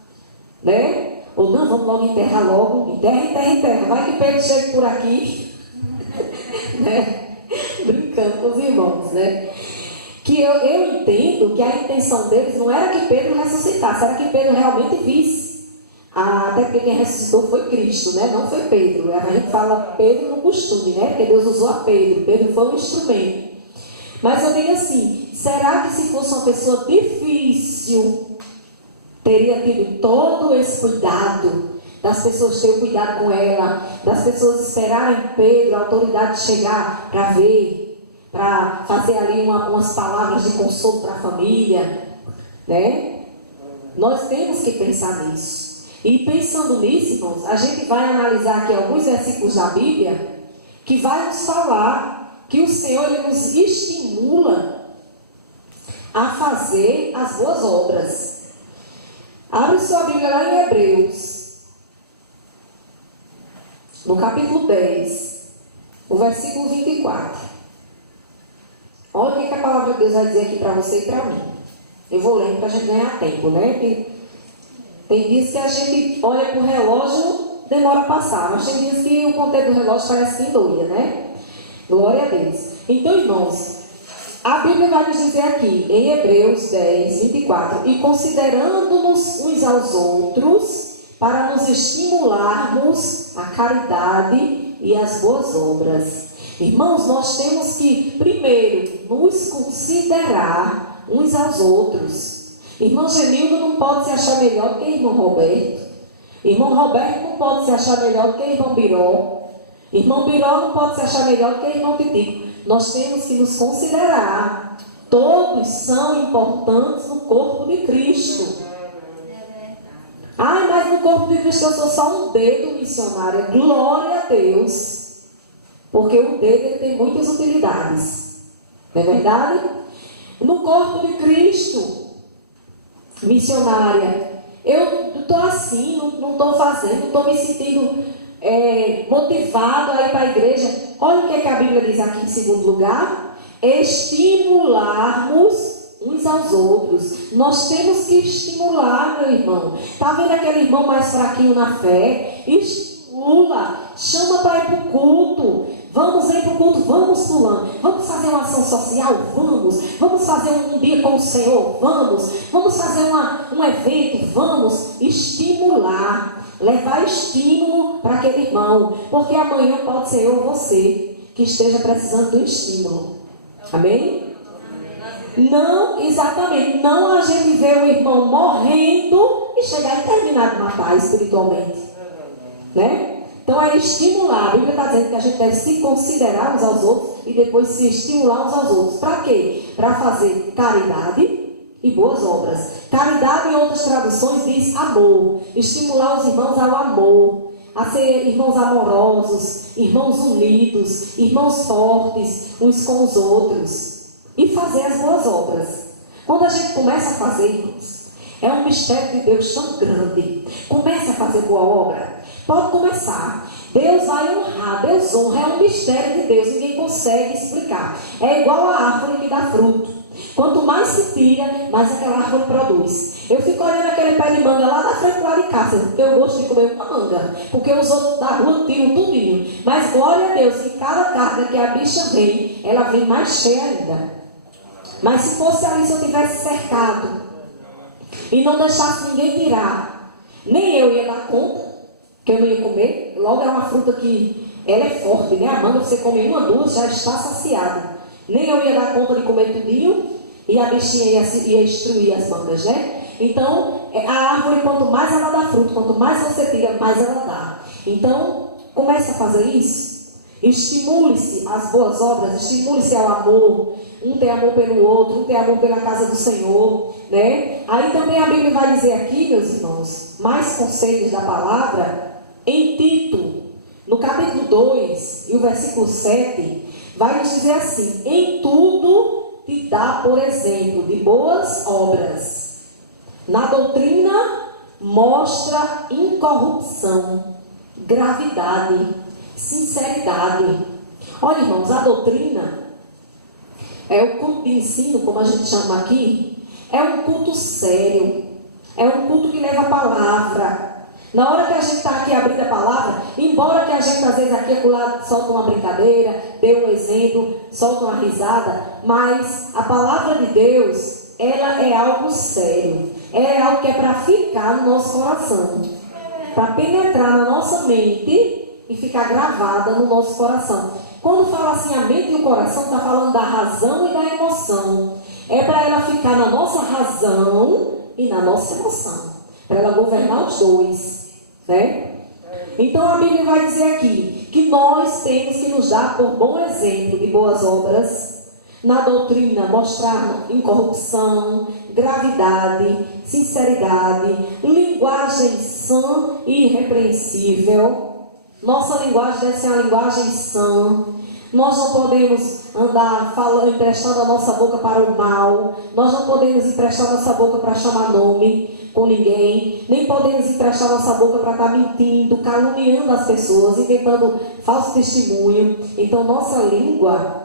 né? Ou não, vamos logo enterrar logo, enterra, vai que Pedro chegue por aqui, né? Brincando com os irmãos, né? Que eu entendo que a intenção deles não era que Pedro ressuscitasse, era que Pedro realmente visse. Até porque quem ressuscitou foi Cristo, né? Não foi Pedro. A gente fala Pedro no costume, né? Porque Deus usou a Pedro. Pedro foi um instrumento. Mas eu digo assim, será que se fosse uma pessoa difícil, teria tido todo esse cuidado, das pessoas terem cuidado com ela, das pessoas esperarem Pedro, a autoridade chegar para ver, para fazer ali umas palavras de consolo para a família, né? Nós temos que pensar nisso. E pensando nisso, irmãos, a gente vai analisar aqui alguns versículos da Bíblia que vai nos falar que o Senhor ele nos estimula a fazer as boas obras. Abre sua Bíblia lá em Hebreus, no capítulo 10, o versículo 24. Olha o que a palavra de Deus vai dizer aqui para você e para mim. Eu vou lendo para a gente ganhar tempo, né? Tem dias que a gente olha para o relógio, demora a passar. Mas tem dias que o conteúdo do relógio parece que doida, né? Glória a Deus. Então, irmãos, a Bíblia vai nos dizer aqui, em Hebreus 10, 24. E considerando-nos uns aos outros, para nos estimularmos a caridade e as boas obras. Irmãos, nós temos que, primeiro, nos considerar uns aos outros. Irmão Genildo não pode se achar melhor do que irmão Roberto. Irmão Roberto não pode se achar melhor do que irmão Biró. Irmão Biró não pode se achar melhor do que irmão Titico. Nós temos que nos considerar. Todos são importantes no corpo de Cristo. Ai, mas no corpo de Cristo eu sou só um dedo, missionária. Glória a Deus. Porque o dedo ele tem muitas utilidades. Não é verdade? No corpo de Cristo, missionária, eu estou assim, não estou fazendo, não estou me sentindo motivado a ir para a igreja. Olha o que a Bíblia diz aqui em segundo lugar: estimularmos uns aos outros. Nós temos que estimular, meu irmão. Está vendo aquele irmão mais fraquinho na fé? Estimula, chama para ir para o culto. Vamos ir para o culto, vamos fulano. Vamos fazer uma ação social? Vamos fazer um dia com o Senhor? Vamos fazer um evento? Vamos estimular, levar estímulo para aquele irmão, porque amanhã pode ser eu ou você que esteja precisando do estímulo. Amém? Não, exatamente, não a gente ver o irmão morrendo e chegar e terminar de matar espiritualmente, né? Então é estimular. A Bíblia está dizendo que a gente deve se considerar uns aos outros e depois se estimular uns aos outros. Para quê? Para fazer caridade e boas obras. Caridade, em outras traduções, diz amor. Estimular os irmãos ao amor, a ser irmãos amorosos, irmãos unidos, irmãos fortes uns com os outros. E fazer as boas obras. Quando a gente começa a fazer, irmãos, é um mistério de Deus tão grande. Comece a fazer boa obra. Pode começar. Deus vai honrar, Deus honra. É um mistério de Deus, ninguém consegue explicar. É igual a árvore que dá fruto. Quanto mais se tira, mais aquela árvore produz. Eu fico olhando aquele pé de manga lá na frente lá de casa, porque eu gosto de comer uma manga, porque os outros da rua tiram tudinho. Mas glória a Deus, que cada carga que a bicha vem, ela vem mais cheia ainda. Mas se fosse ali, se eu tivesse cercado e não deixasse ninguém tirar, nem eu ia dar conta que eu não ia comer. Logo é uma fruta que ela é forte, né? A manga, você come uma, duas, já está saciado. Nem eu ia dar conta de comer tudinho e a bichinha ia destruir as mangas, né? Então, a árvore, quanto mais ela dá fruto, quanto mais você tira, mais ela dá. Então, comece a fazer isso. Estimule-se às boas obras, estimule-se ao amor. Um tem amor pelo outro, um tem amor pela casa do Senhor, né? Aí também a Bíblia vai dizer aqui, meus irmãos, mais conselhos da palavra, em Tito, no capítulo 2 e o versículo 7, vai nos dizer assim: em tudo te dá por exemplo de boas obras. Na doutrina mostra incorrupção, gravidade, sinceridade. Olha, irmãos, a doutrina é o culto de ensino, como a gente chama aqui, é um culto sério, é um culto que leva a palavra. Na hora que a gente está aqui abrindo a palavra, embora que a gente às vezes aqui e acolá solta uma brincadeira, dê um exemplo, solta uma risada, mas a palavra de Deus, ela é algo sério, é algo que é para ficar no nosso coração, para penetrar na nossa mente e ficar gravada no nosso coração. Quando fala assim a mente e o coração, está falando da razão e da emoção. É para ela ficar na nossa razão e na nossa emoção, para ela governar os dois, né? Então a Bíblia vai dizer aqui que nós temos que nos dar por bom exemplo de boas obras. Na doutrina mostrar incorrupção, gravidade, sinceridade, linguagem sã e irrepreensível. Nossa linguagem deve ser uma linguagem sã. Nós não podemos andar falando, emprestando a nossa boca para o mal. Nós não podemos emprestar a nossa boca para chamar nome com ninguém. Nem podemos emprestar a nossa boca para estar mentindo, caluniando as pessoas, inventando falso testemunho. Então nossa língua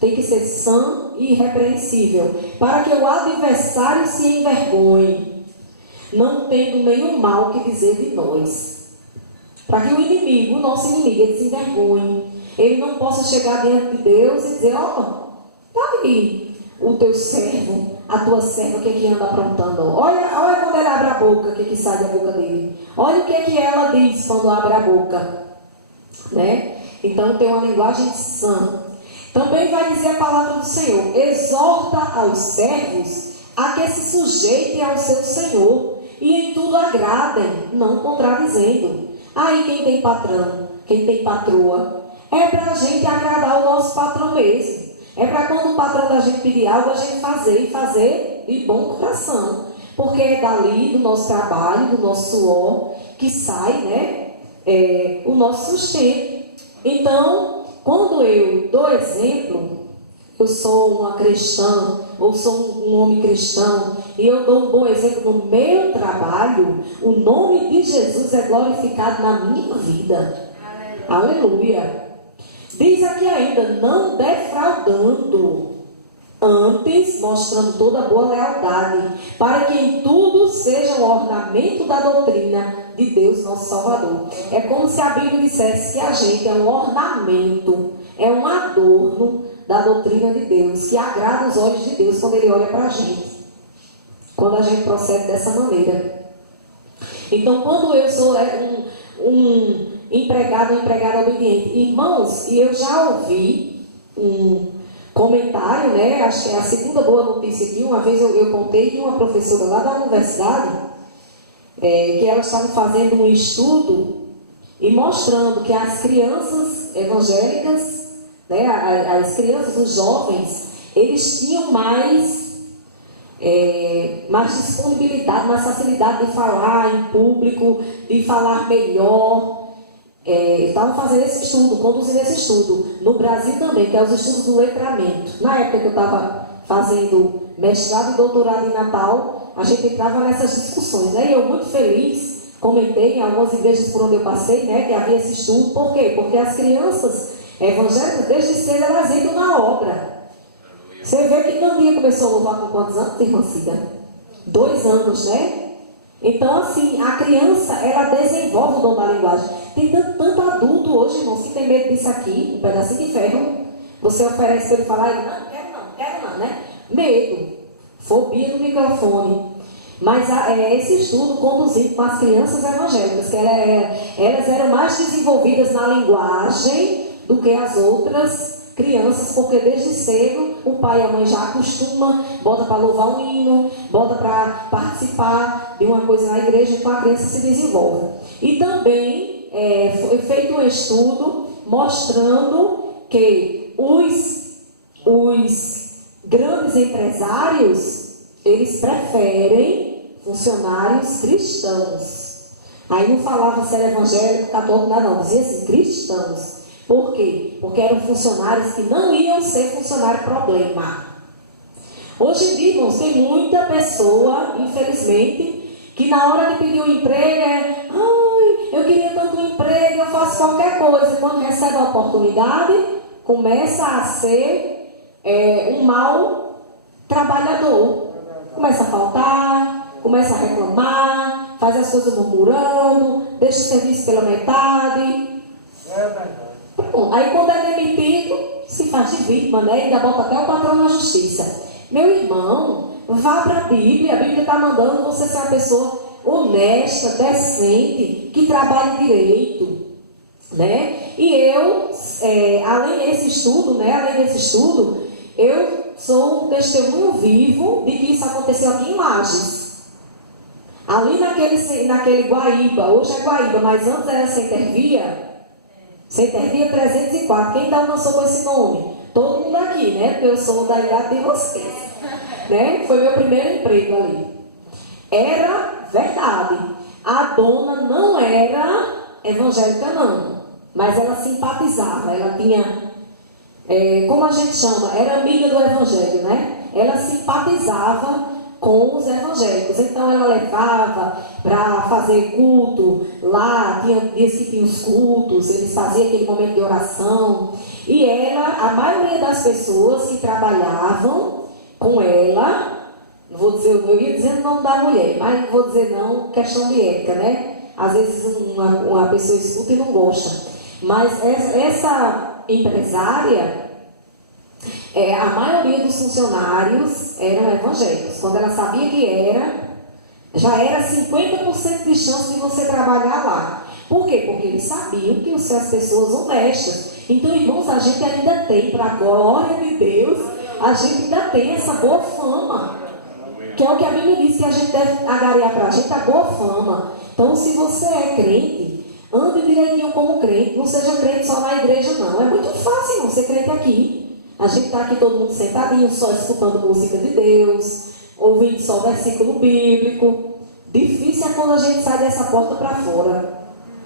tem que ser sã e irrepreensível, para que o adversário se envergonhe, não tendo nenhum mal que dizer de nós. Para que o inimigo, o nosso inimigo, ele se envergonhe. Ele não possa chegar diante de Deus e dizer: ó, tá aí o teu servo, a tua serva, o que é que anda aprontando. Olha quando ele abre a boca, o que é que sai da boca dele. Olha o que é que ela diz quando abre a boca, né? Então tem uma linguagem sã. Também vai dizer a palavra do Senhor: exorta aos servos a que se sujeitem ao seu Senhor e em tudo agradem, não contradizendo. Aí quem tem patrão, quem tem patroa, é para a gente agradar o nosso patrão mesmo. É para quando o patrão da gente pedir algo, a gente fazer e fazer de bom coração. Porque é dali, do nosso trabalho, do nosso suor, que sai, né, o nosso sustento. Então, quando eu dou exemplo, eu sou uma cristã, ou sou um homem cristão, e eu dou um bom exemplo no meu trabalho, o nome de Jesus é glorificado na minha vida. Aleluia. Diz aqui ainda: não defraudando, antes mostrando toda boa lealdade, para que em tudo seja um ornamento da doutrina de Deus, nosso Salvador. É como se a Bíblia dissesse que a gente é um ornamento, é um adorno da doutrina de Deus, que agrada os olhos de Deus quando Ele olha para a gente, quando a gente procede dessa maneira. Então, quando eu sou um empregado ou empregada obediente, irmãos, e eu já ouvi um comentário, né? Acho que é a segunda boa notícia aqui. Uma vez eu contei de uma professora lá da universidade, que elas estavam fazendo um estudo e mostrando que as crianças evangélicas, né, as crianças, os jovens, eles tinham mais disponibilidade, mais facilidade de falar em público, de falar melhor. Estavam fazendo esse estudo, conduzindo esse estudo no Brasil também, que é os estudos do letramento. Na época que eu estava fazendo mestrado e doutorado em Natal, a gente entrava nessas discussões, né? E eu, muito feliz, comentei em algumas igrejas por onde eu passei, né, que havia esse estudo. Por quê? Porque as crianças evangélicas, desde cedo, elas entram na obra. Você vê que Candinha começou a louvar com quantos anos, irmã Cida? 2 anos, né? Então, assim, a criança, ela desenvolve o dom da linguagem. Tem tanto adulto hoje, irmãos, que tem medo disso aqui, um pedacinho de ferro. Você oferece para ele falar, ele, não, quero não, né? Medo, fobia no microfone. Mas esse estudo conduzido com as crianças evangélicas, que elas eram mais desenvolvidas na linguagem do que as outras crianças, porque desde cedo o pai e a mãe já acostuma, bota para louvar um hino, bota para participar de uma coisa na igreja, então a criança se desenvolve. E também foi feito um estudo mostrando que os grandes empresários, eles preferem funcionários cristãos. Aí não falava se era evangélico, católico, nada não, dizia assim, cristãos. Por quê? Porque eram funcionários que não iam ser funcionário problema. Hoje em dia, irmãos, tem muita pessoa, infelizmente, que na hora de pedir um emprego eu queria tanto um emprego, eu faço qualquer coisa. Quando recebe a oportunidade, começa a ser um mau trabalhador. Começa a faltar, começa a reclamar, faz as coisas murmurando, deixa o serviço pela metade. Bom, aí quando é demitido, se faz de vítima, né? Ainda bota até o patrão na justiça. Meu irmão, vá para a Bíblia está mandando você ser uma pessoa honesta, decente, que trabalhe direito, né? E eu, além desse estudo, eu sou um testemunho vivo de que isso aconteceu aqui em Lages. Ali naquele Guaíba, hoje é Guaíba, mas antes era Centervia 304. Quem ainda não soube esse nome? Todo mundo aqui, né? Porque eu sou da idade de vocês. Né? Foi meu primeiro emprego ali. Era verdade. A dona não era evangélica, não. Mas ela simpatizava. Ela tinha, como a gente chama, era amiga do evangelho, né? Ela simpatizava com os evangélicos. Então ela levava para fazer culto lá, tinha dias que tinha os cultos, eles faziam aquele momento de oração. E a maioria das pessoas que trabalhavam com ela, não vou dizer, eu ia dizer o nome da mulher, mas não vou dizer não, questão de ética, né? Às vezes uma pessoa escuta e não gosta. Mas essa empresária, a maioria dos funcionários eram evangélicos. Quando ela sabia que já era 50% de chance de você trabalhar lá. Por quê? Porque eles sabiam que são as pessoas honestas. Então, irmãos, a gente ainda tem, para a glória de Deus, a gente ainda tem essa boa fama. Que é o que a Bíblia diz que a gente deve agariar para a gente, a boa fama. Então, se você é crente, ande direitinho como crente. Não seja crente só na igreja, não. É muito fácil não ser crente aqui. A gente está aqui todo mundo sentadinho, só escutando música de Deus, ouvindo só versículo bíblico. Difícil é quando a gente sai dessa porta para fora,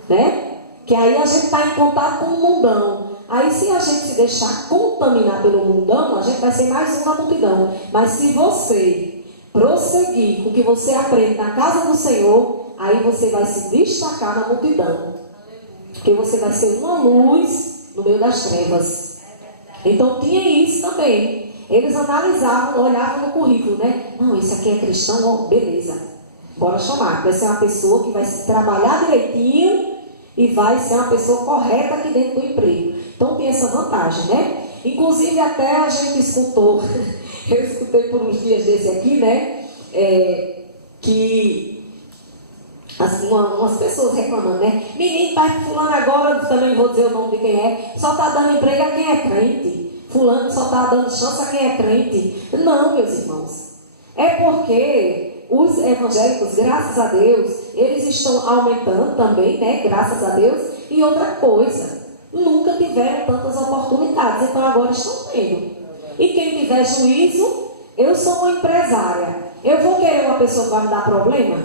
né? Que aí a gente está em contato com o mundão. Aí se a gente se deixar contaminar pelo mundão, a gente vai ser mais um na multidão. Mas se você prosseguir com o que você aprende na casa do Senhor, aí você vai se destacar na multidão. Porque você vai ser uma luz no meio das trevas. Então tinha isso também. Eles analisavam, olhavam no currículo, né? Não, esse aqui é cristão, beleza. Bora chamar. Vai ser uma pessoa que vai trabalhar direitinho e vai ser uma pessoa correta aqui dentro do emprego. Então tem essa vantagem, né? Inclusive até a gente escutou, eu escutei por uns dias desse aqui, né? Que assim, umas pessoas reclamando, né? Menino, pai, fulano agora, também vou dizer o nome de quem é, só está dando emprego a quem é crente. Fulano só está dando chance a quem é crente. Não, meus irmãos. É porque os evangélicos, graças a Deus, eles estão aumentando também, né? Graças a Deus. E outra coisa, nunca tiveram tantas oportunidades, então agora estão tendo. E quem tiver juízo, eu sou uma empresária. Eu vou querer uma pessoa que vai me dar problema?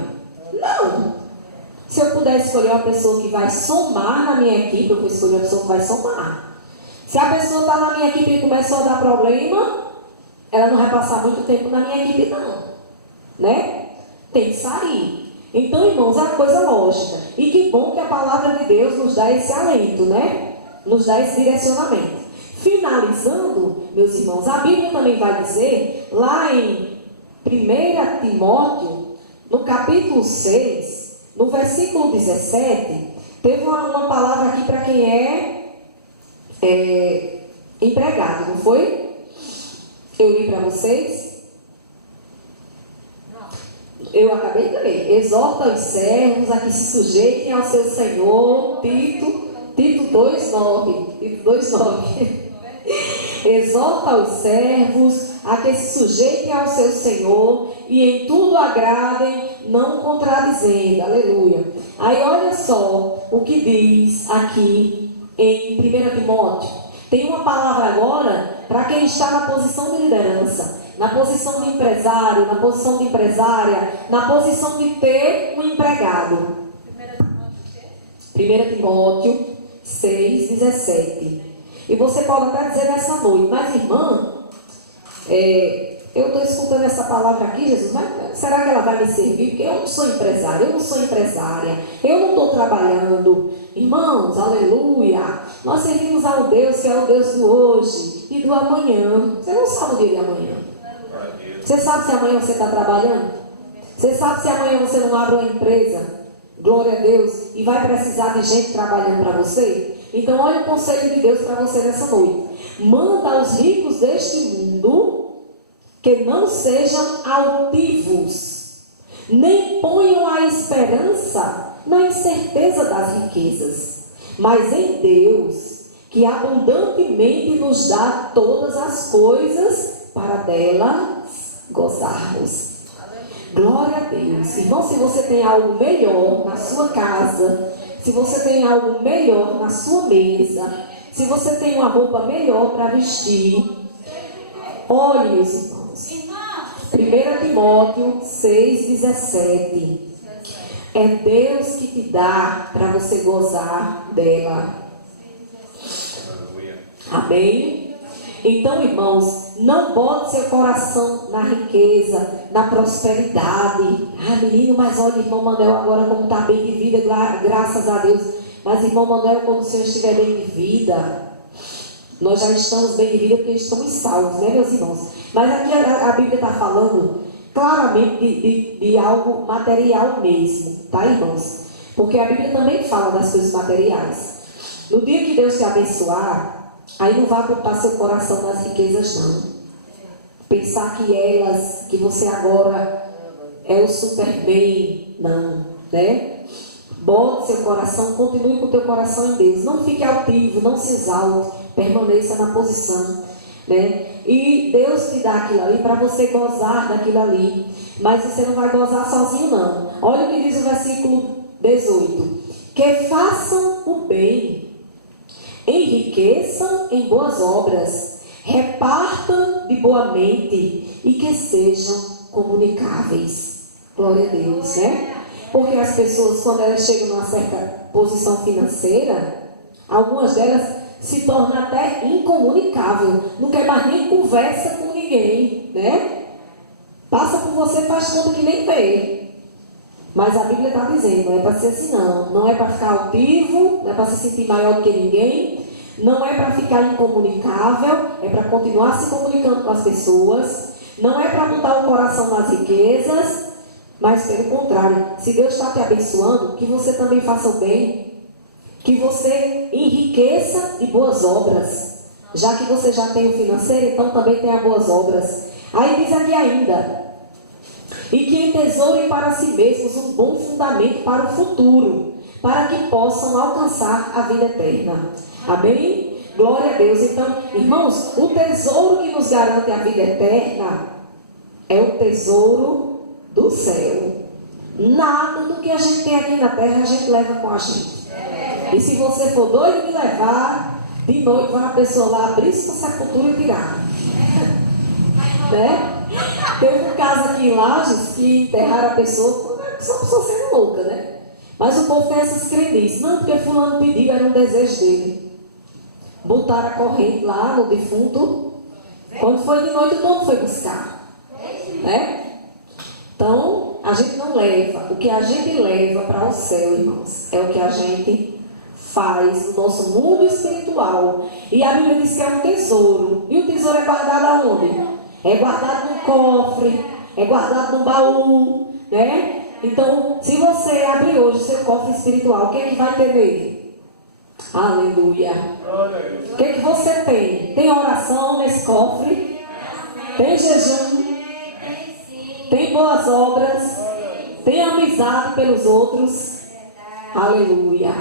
Não. Se eu puder escolher uma pessoa que vai somar na minha equipe, eu vou escolher uma pessoa que vai somar. Se a pessoa está na minha equipe e começou a dar problema, ela não vai passar muito tempo na minha equipe, não. Né? Tem que sair. Então, irmãos, é uma coisa lógica. E que bom que a palavra de Deus nos dá esse alento, né? Nos dá esse direcionamento. Finalizando, meus irmãos, a Bíblia também vai dizer, lá em 1 Timóteo, no capítulo 6, no versículo 17, teve uma palavra aqui para quem é empregado, não foi? Eu li para vocês. Eu acabei de ler. Exorta os servos a que se sujeitem ao seu Senhor. Tito 2,9. Exorta os servos a que se sujeitem ao seu Senhor e em tudo agradem, não contradizendo. Aleluia. Aí olha só o que diz aqui em 1 Timóteo. Tem uma palavra agora para quem está na posição de liderança, na posição de empresário, na posição de empresária, na posição de ter um empregado. 1 Timóteo 6,17. E você pode até dizer nessa noite, mas irmã, eu estou escutando essa palavra aqui, Jesus, mas será que ela vai me servir? Porque eu não sou empresário, eu não sou empresária, eu não estou trabalhando. Irmãos, aleluia, nós servimos ao Deus que é o Deus do hoje e do amanhã. Você não sabe o dia de amanhã. Você sabe se amanhã você está trabalhando? Você sabe se amanhã você não abre uma empresa? Glória a Deus. E vai precisar de gente trabalhando para você? Então olha o conselho de Deus para você nessa noite. Manda aos ricos deste mundo que não sejam altivos, nem ponham a esperança na incerteza das riquezas, mas em Deus, que abundantemente nos dá todas as coisas para delas gozarmos. Glória a Deus. Irmão, se você tem algo melhor na sua casa, se você tem algo melhor na sua mesa, se você tem uma roupa melhor para vestir, olhe, meus irmãos. 1 Timóteo 6,17. É Deus que te dá para você gozar dela. Amém? Então, irmãos, não bote seu coração na riqueza, na prosperidade. Ah, menino, mas olha, irmão Manuel agora como está bem de vida, graças a Deus. Mas, irmão Manuel, quando o Senhor estiver bem de vida, nós já estamos bem de vida porque estamos salvos, né, meus irmãos? Mas aqui a Bíblia está falando claramente de algo material mesmo, tá, irmãos? Porque a Bíblia também fala das coisas materiais. No dia que Deus te abençoar, aí não vá botar seu coração nas riquezas, não. Pensar que você agora é o super bem, não, né? Bote seu coração, continue com o teu coração em Deus. Não fique altivo, não se exalte, permaneça na posição, né? E Deus te dá aquilo ali para você gozar daquilo ali. Mas você não vai gozar sozinho, não. Olha o que diz o versículo 18. Que façam o bem, enriqueçam em boas obras, repartam de boa mente e que sejam comunicáveis. Glória a Deus, né? Porque as pessoas, quando elas chegam numa certa posição financeira, algumas delas se tornam até incomunicável. Não quer mais nem conversa com ninguém, né? Passa por você, faz conta que nem vê. Mas a Bíblia está dizendo, não é para ser assim não. Não é para ficar altivo, não é para se sentir maior do que ninguém. Não é para ficar incomunicável, é para continuar se comunicando com as pessoas. Não é para botar o coração nas riquezas, mas pelo contrário, se Deus está te abençoando, que você também faça o bem. Que você enriqueça de boas obras. Já que você já tem o financeiro, então também tenha boas obras. Aí diz aqui ainda, e que entesourem para si mesmos um bom fundamento para o futuro, para que possam alcançar a vida eterna. Amém? Glória a Deus. Então, irmãos, o tesouro que nos garante a vida eterna é o tesouro do céu. Nada do que a gente tem aqui na terra a gente leva com a gente. E se você for doido de levar, de noite vai uma pessoa lá abrir sua sepultura e tirar. Né? Teve um caso aqui em Lages que enterraram a pessoa, só a pessoa sendo louca, né? Mas o povo tem essas crendices. Não, porque fulano pediu, era um desejo dele. Botaram a corrente lá no defunto. Quando foi de noite, todo mundo foi buscar. Né? Então, a gente não leva. O que a gente leva para o céu, irmãos, é o que a gente faz no nosso mundo espiritual. E a Bíblia diz que é um tesouro. E o tesouro é guardado aonde? É guardado no cofre, é guardado no baú, né? Então, se você abrir hoje o seu cofre espiritual, o que é que vai ter nele? Aleluia. O que é que você tem? Tem oração nesse cofre? Tem jejum? Tem boas obras? Tem amizade pelos outros? Aleluia.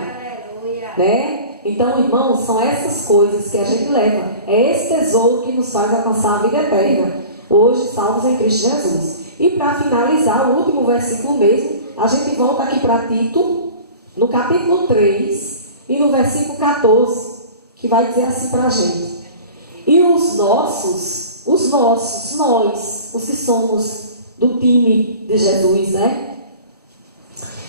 Né? Então, irmãos, são essas coisas que a gente leva. É esse tesouro que nos faz alcançar a vida eterna. Hoje, salvos em Cristo Jesus. E para finalizar, o último versículo mesmo, a gente volta aqui para Tito, no capítulo 3 e no versículo 14, que vai dizer assim para a gente. E nós, os que somos do time de Jesus, né?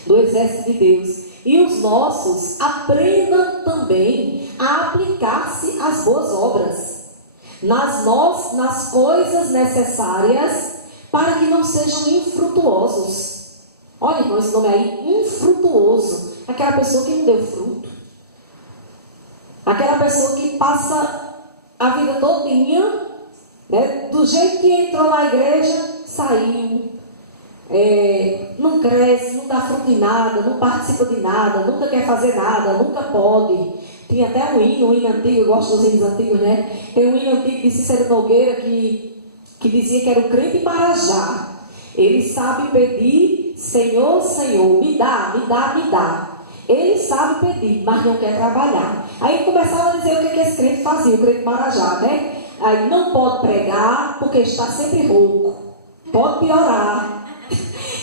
Do exército de Deus. E os nossos aprendam também a aplicar-se às boas obras, nas coisas necessárias, para que não sejam infrutuosos. Olha, irmão, esse nome aí, infrutuoso. Aquela pessoa que não deu fruto. Aquela pessoa que passa a vida todinha, né, do jeito que entrou na igreja, saiu. Não cresce, não dá fruto de nada, não participa de nada, nunca quer fazer nada, nunca pode. Tinha até um hino antigo, eu gosto dos hinos antigos, né? Tem um hino antigo de Cícero Nogueira que dizia que era o crente Marajá. Ele sabe pedir, Senhor, Senhor, me dá, me dá, me dá. Ele sabe pedir, mas não quer trabalhar. Aí começava a dizer o que esse crente fazia, o crente Marajá, né? Aí não pode pregar porque está sempre rouco. Pode piorar.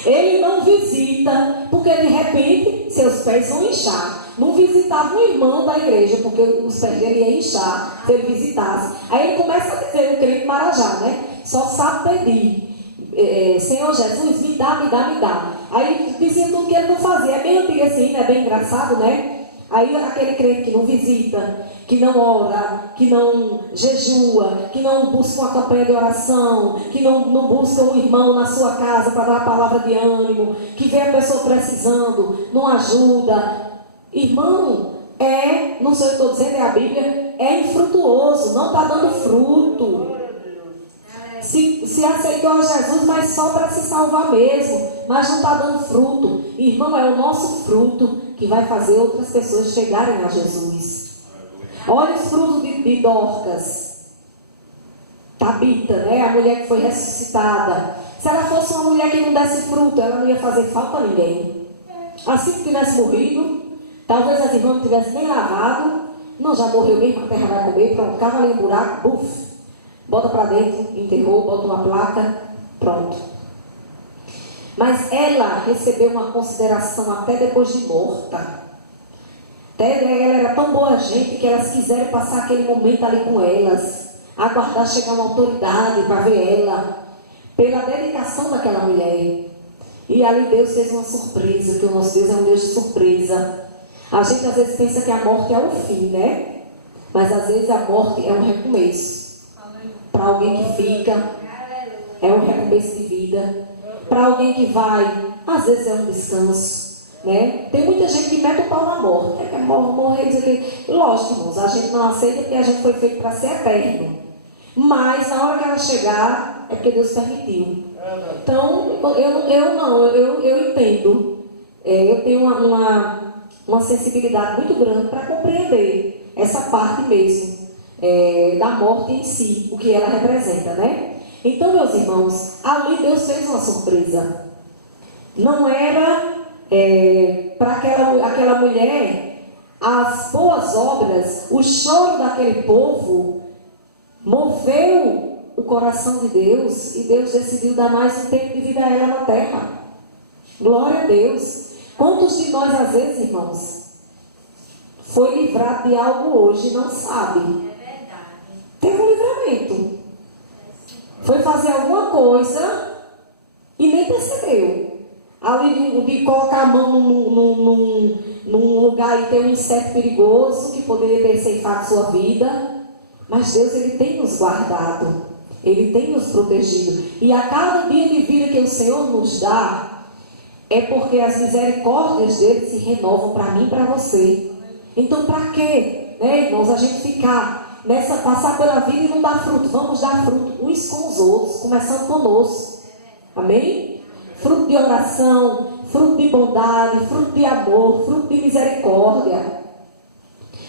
Ele não visita, porque de repente seus pés vão inchar. Não visitava um irmão da igreja, porque os pés dele iam inchar se ele visitasse. Aí ele começa a dizer o crente Marajá, né? Só sabe pedir. Senhor Jesus, me dá, me dá, me dá. Aí dizia tudo que ele não fazia. É bem antigo assim, né? Bem engraçado, né? Aí aquele crente que não visita, que não ora, que não jejua, que não busca uma campanha de oração, que não busca um irmão na sua casa para dar uma palavra de ânimo, que vê a pessoa precisando, não ajuda. Irmão, não sei o que estou dizendo, é a Bíblia, é infrutuoso, não está dando fruto. Se aceitou a Jesus, mas só para se salvar mesmo, mas não está dando fruto. Irmão, é o nosso fruto que vai fazer outras pessoas chegarem a Jesus. Olha os frutos de Dorcas, Tabita, né? A mulher que foi ressuscitada. Se ela fosse uma mulher que não desse fruto, ela não ia fazer falta a ninguém. Assim que tivesse morrido, talvez as irmãs não tivessem nem lavado, não, já morreu mesmo, a terra vai comer, pronto, cava ali um buraco, buf. Bota para dentro, enterrou, bota uma placa, pronto. Mas ela recebeu uma consideração até depois de morta. Até ela era tão boa gente que elas quiseram passar aquele momento ali com elas, aguardar chegar uma autoridade para ver ela, pela dedicação daquela mulher. E ali Deus fez uma surpresa, que o nosso Deus é um Deus de surpresa. A gente às vezes pensa que a morte é o fim, né? Mas às vezes a morte é um recomeço. Para alguém que fica, é um recomeço de vida. Para alguém que vai, às vezes é um descanso, né? Tem muita gente que mete o pau na morte, quer morrer, dizer que... Lógico, irmãos, a gente não aceita porque a gente foi feito para ser eterno. Mas na hora que ela chegar, é porque Deus permitiu. Então, eu entendo. Eu tenho uma sensibilidade muito grande para compreender essa parte mesmo. Da morte em si, o que ela representa, né? Então, meus irmãos, ali Deus fez uma surpresa. Não era para aquela mulher, as boas obras, o choro daquele povo moveu o coração de Deus e Deus decidiu dar mais um tempo de vida a ela na terra. Glória a Deus. Quantos de nós, às vezes, irmãos, foi livrado de algo hoje e não sabe? Teve um livramento. Foi fazer alguma coisa e nem percebeu. Ali de colocar a mão num lugar e ter um inseto perigoso que poderia ter ceifado sua vida. Mas Deus, Ele tem nos guardado. Ele tem nos protegido. E a cada dia de vida que o Senhor nos dá, é porque as misericórdias dele se renovam para mim e para você. Então, para quê, né, irmãos, a gente ficar passar pela vida e não dar fruto? Vamos dar fruto uns com os outros, começando conosco. Amém? Fruto de oração, fruto de bondade, fruto de amor, fruto de misericórdia.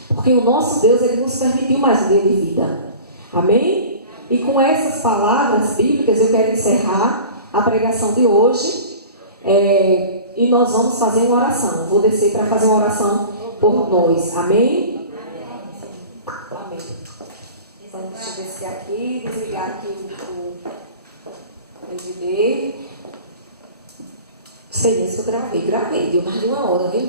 Porque o nosso Deus, Ele nos permitiu mais um dia de vida. Amém? E com essas palavras bíblicas, eu quero encerrar a pregação de hoje. E nós vamos fazer uma oração. Vou descer para fazer uma oração por nós. Amém? deixa eu descer aqui, desligar aqui o DVD. Sei nem se eu gravei, deu mais de 1 hora, viu?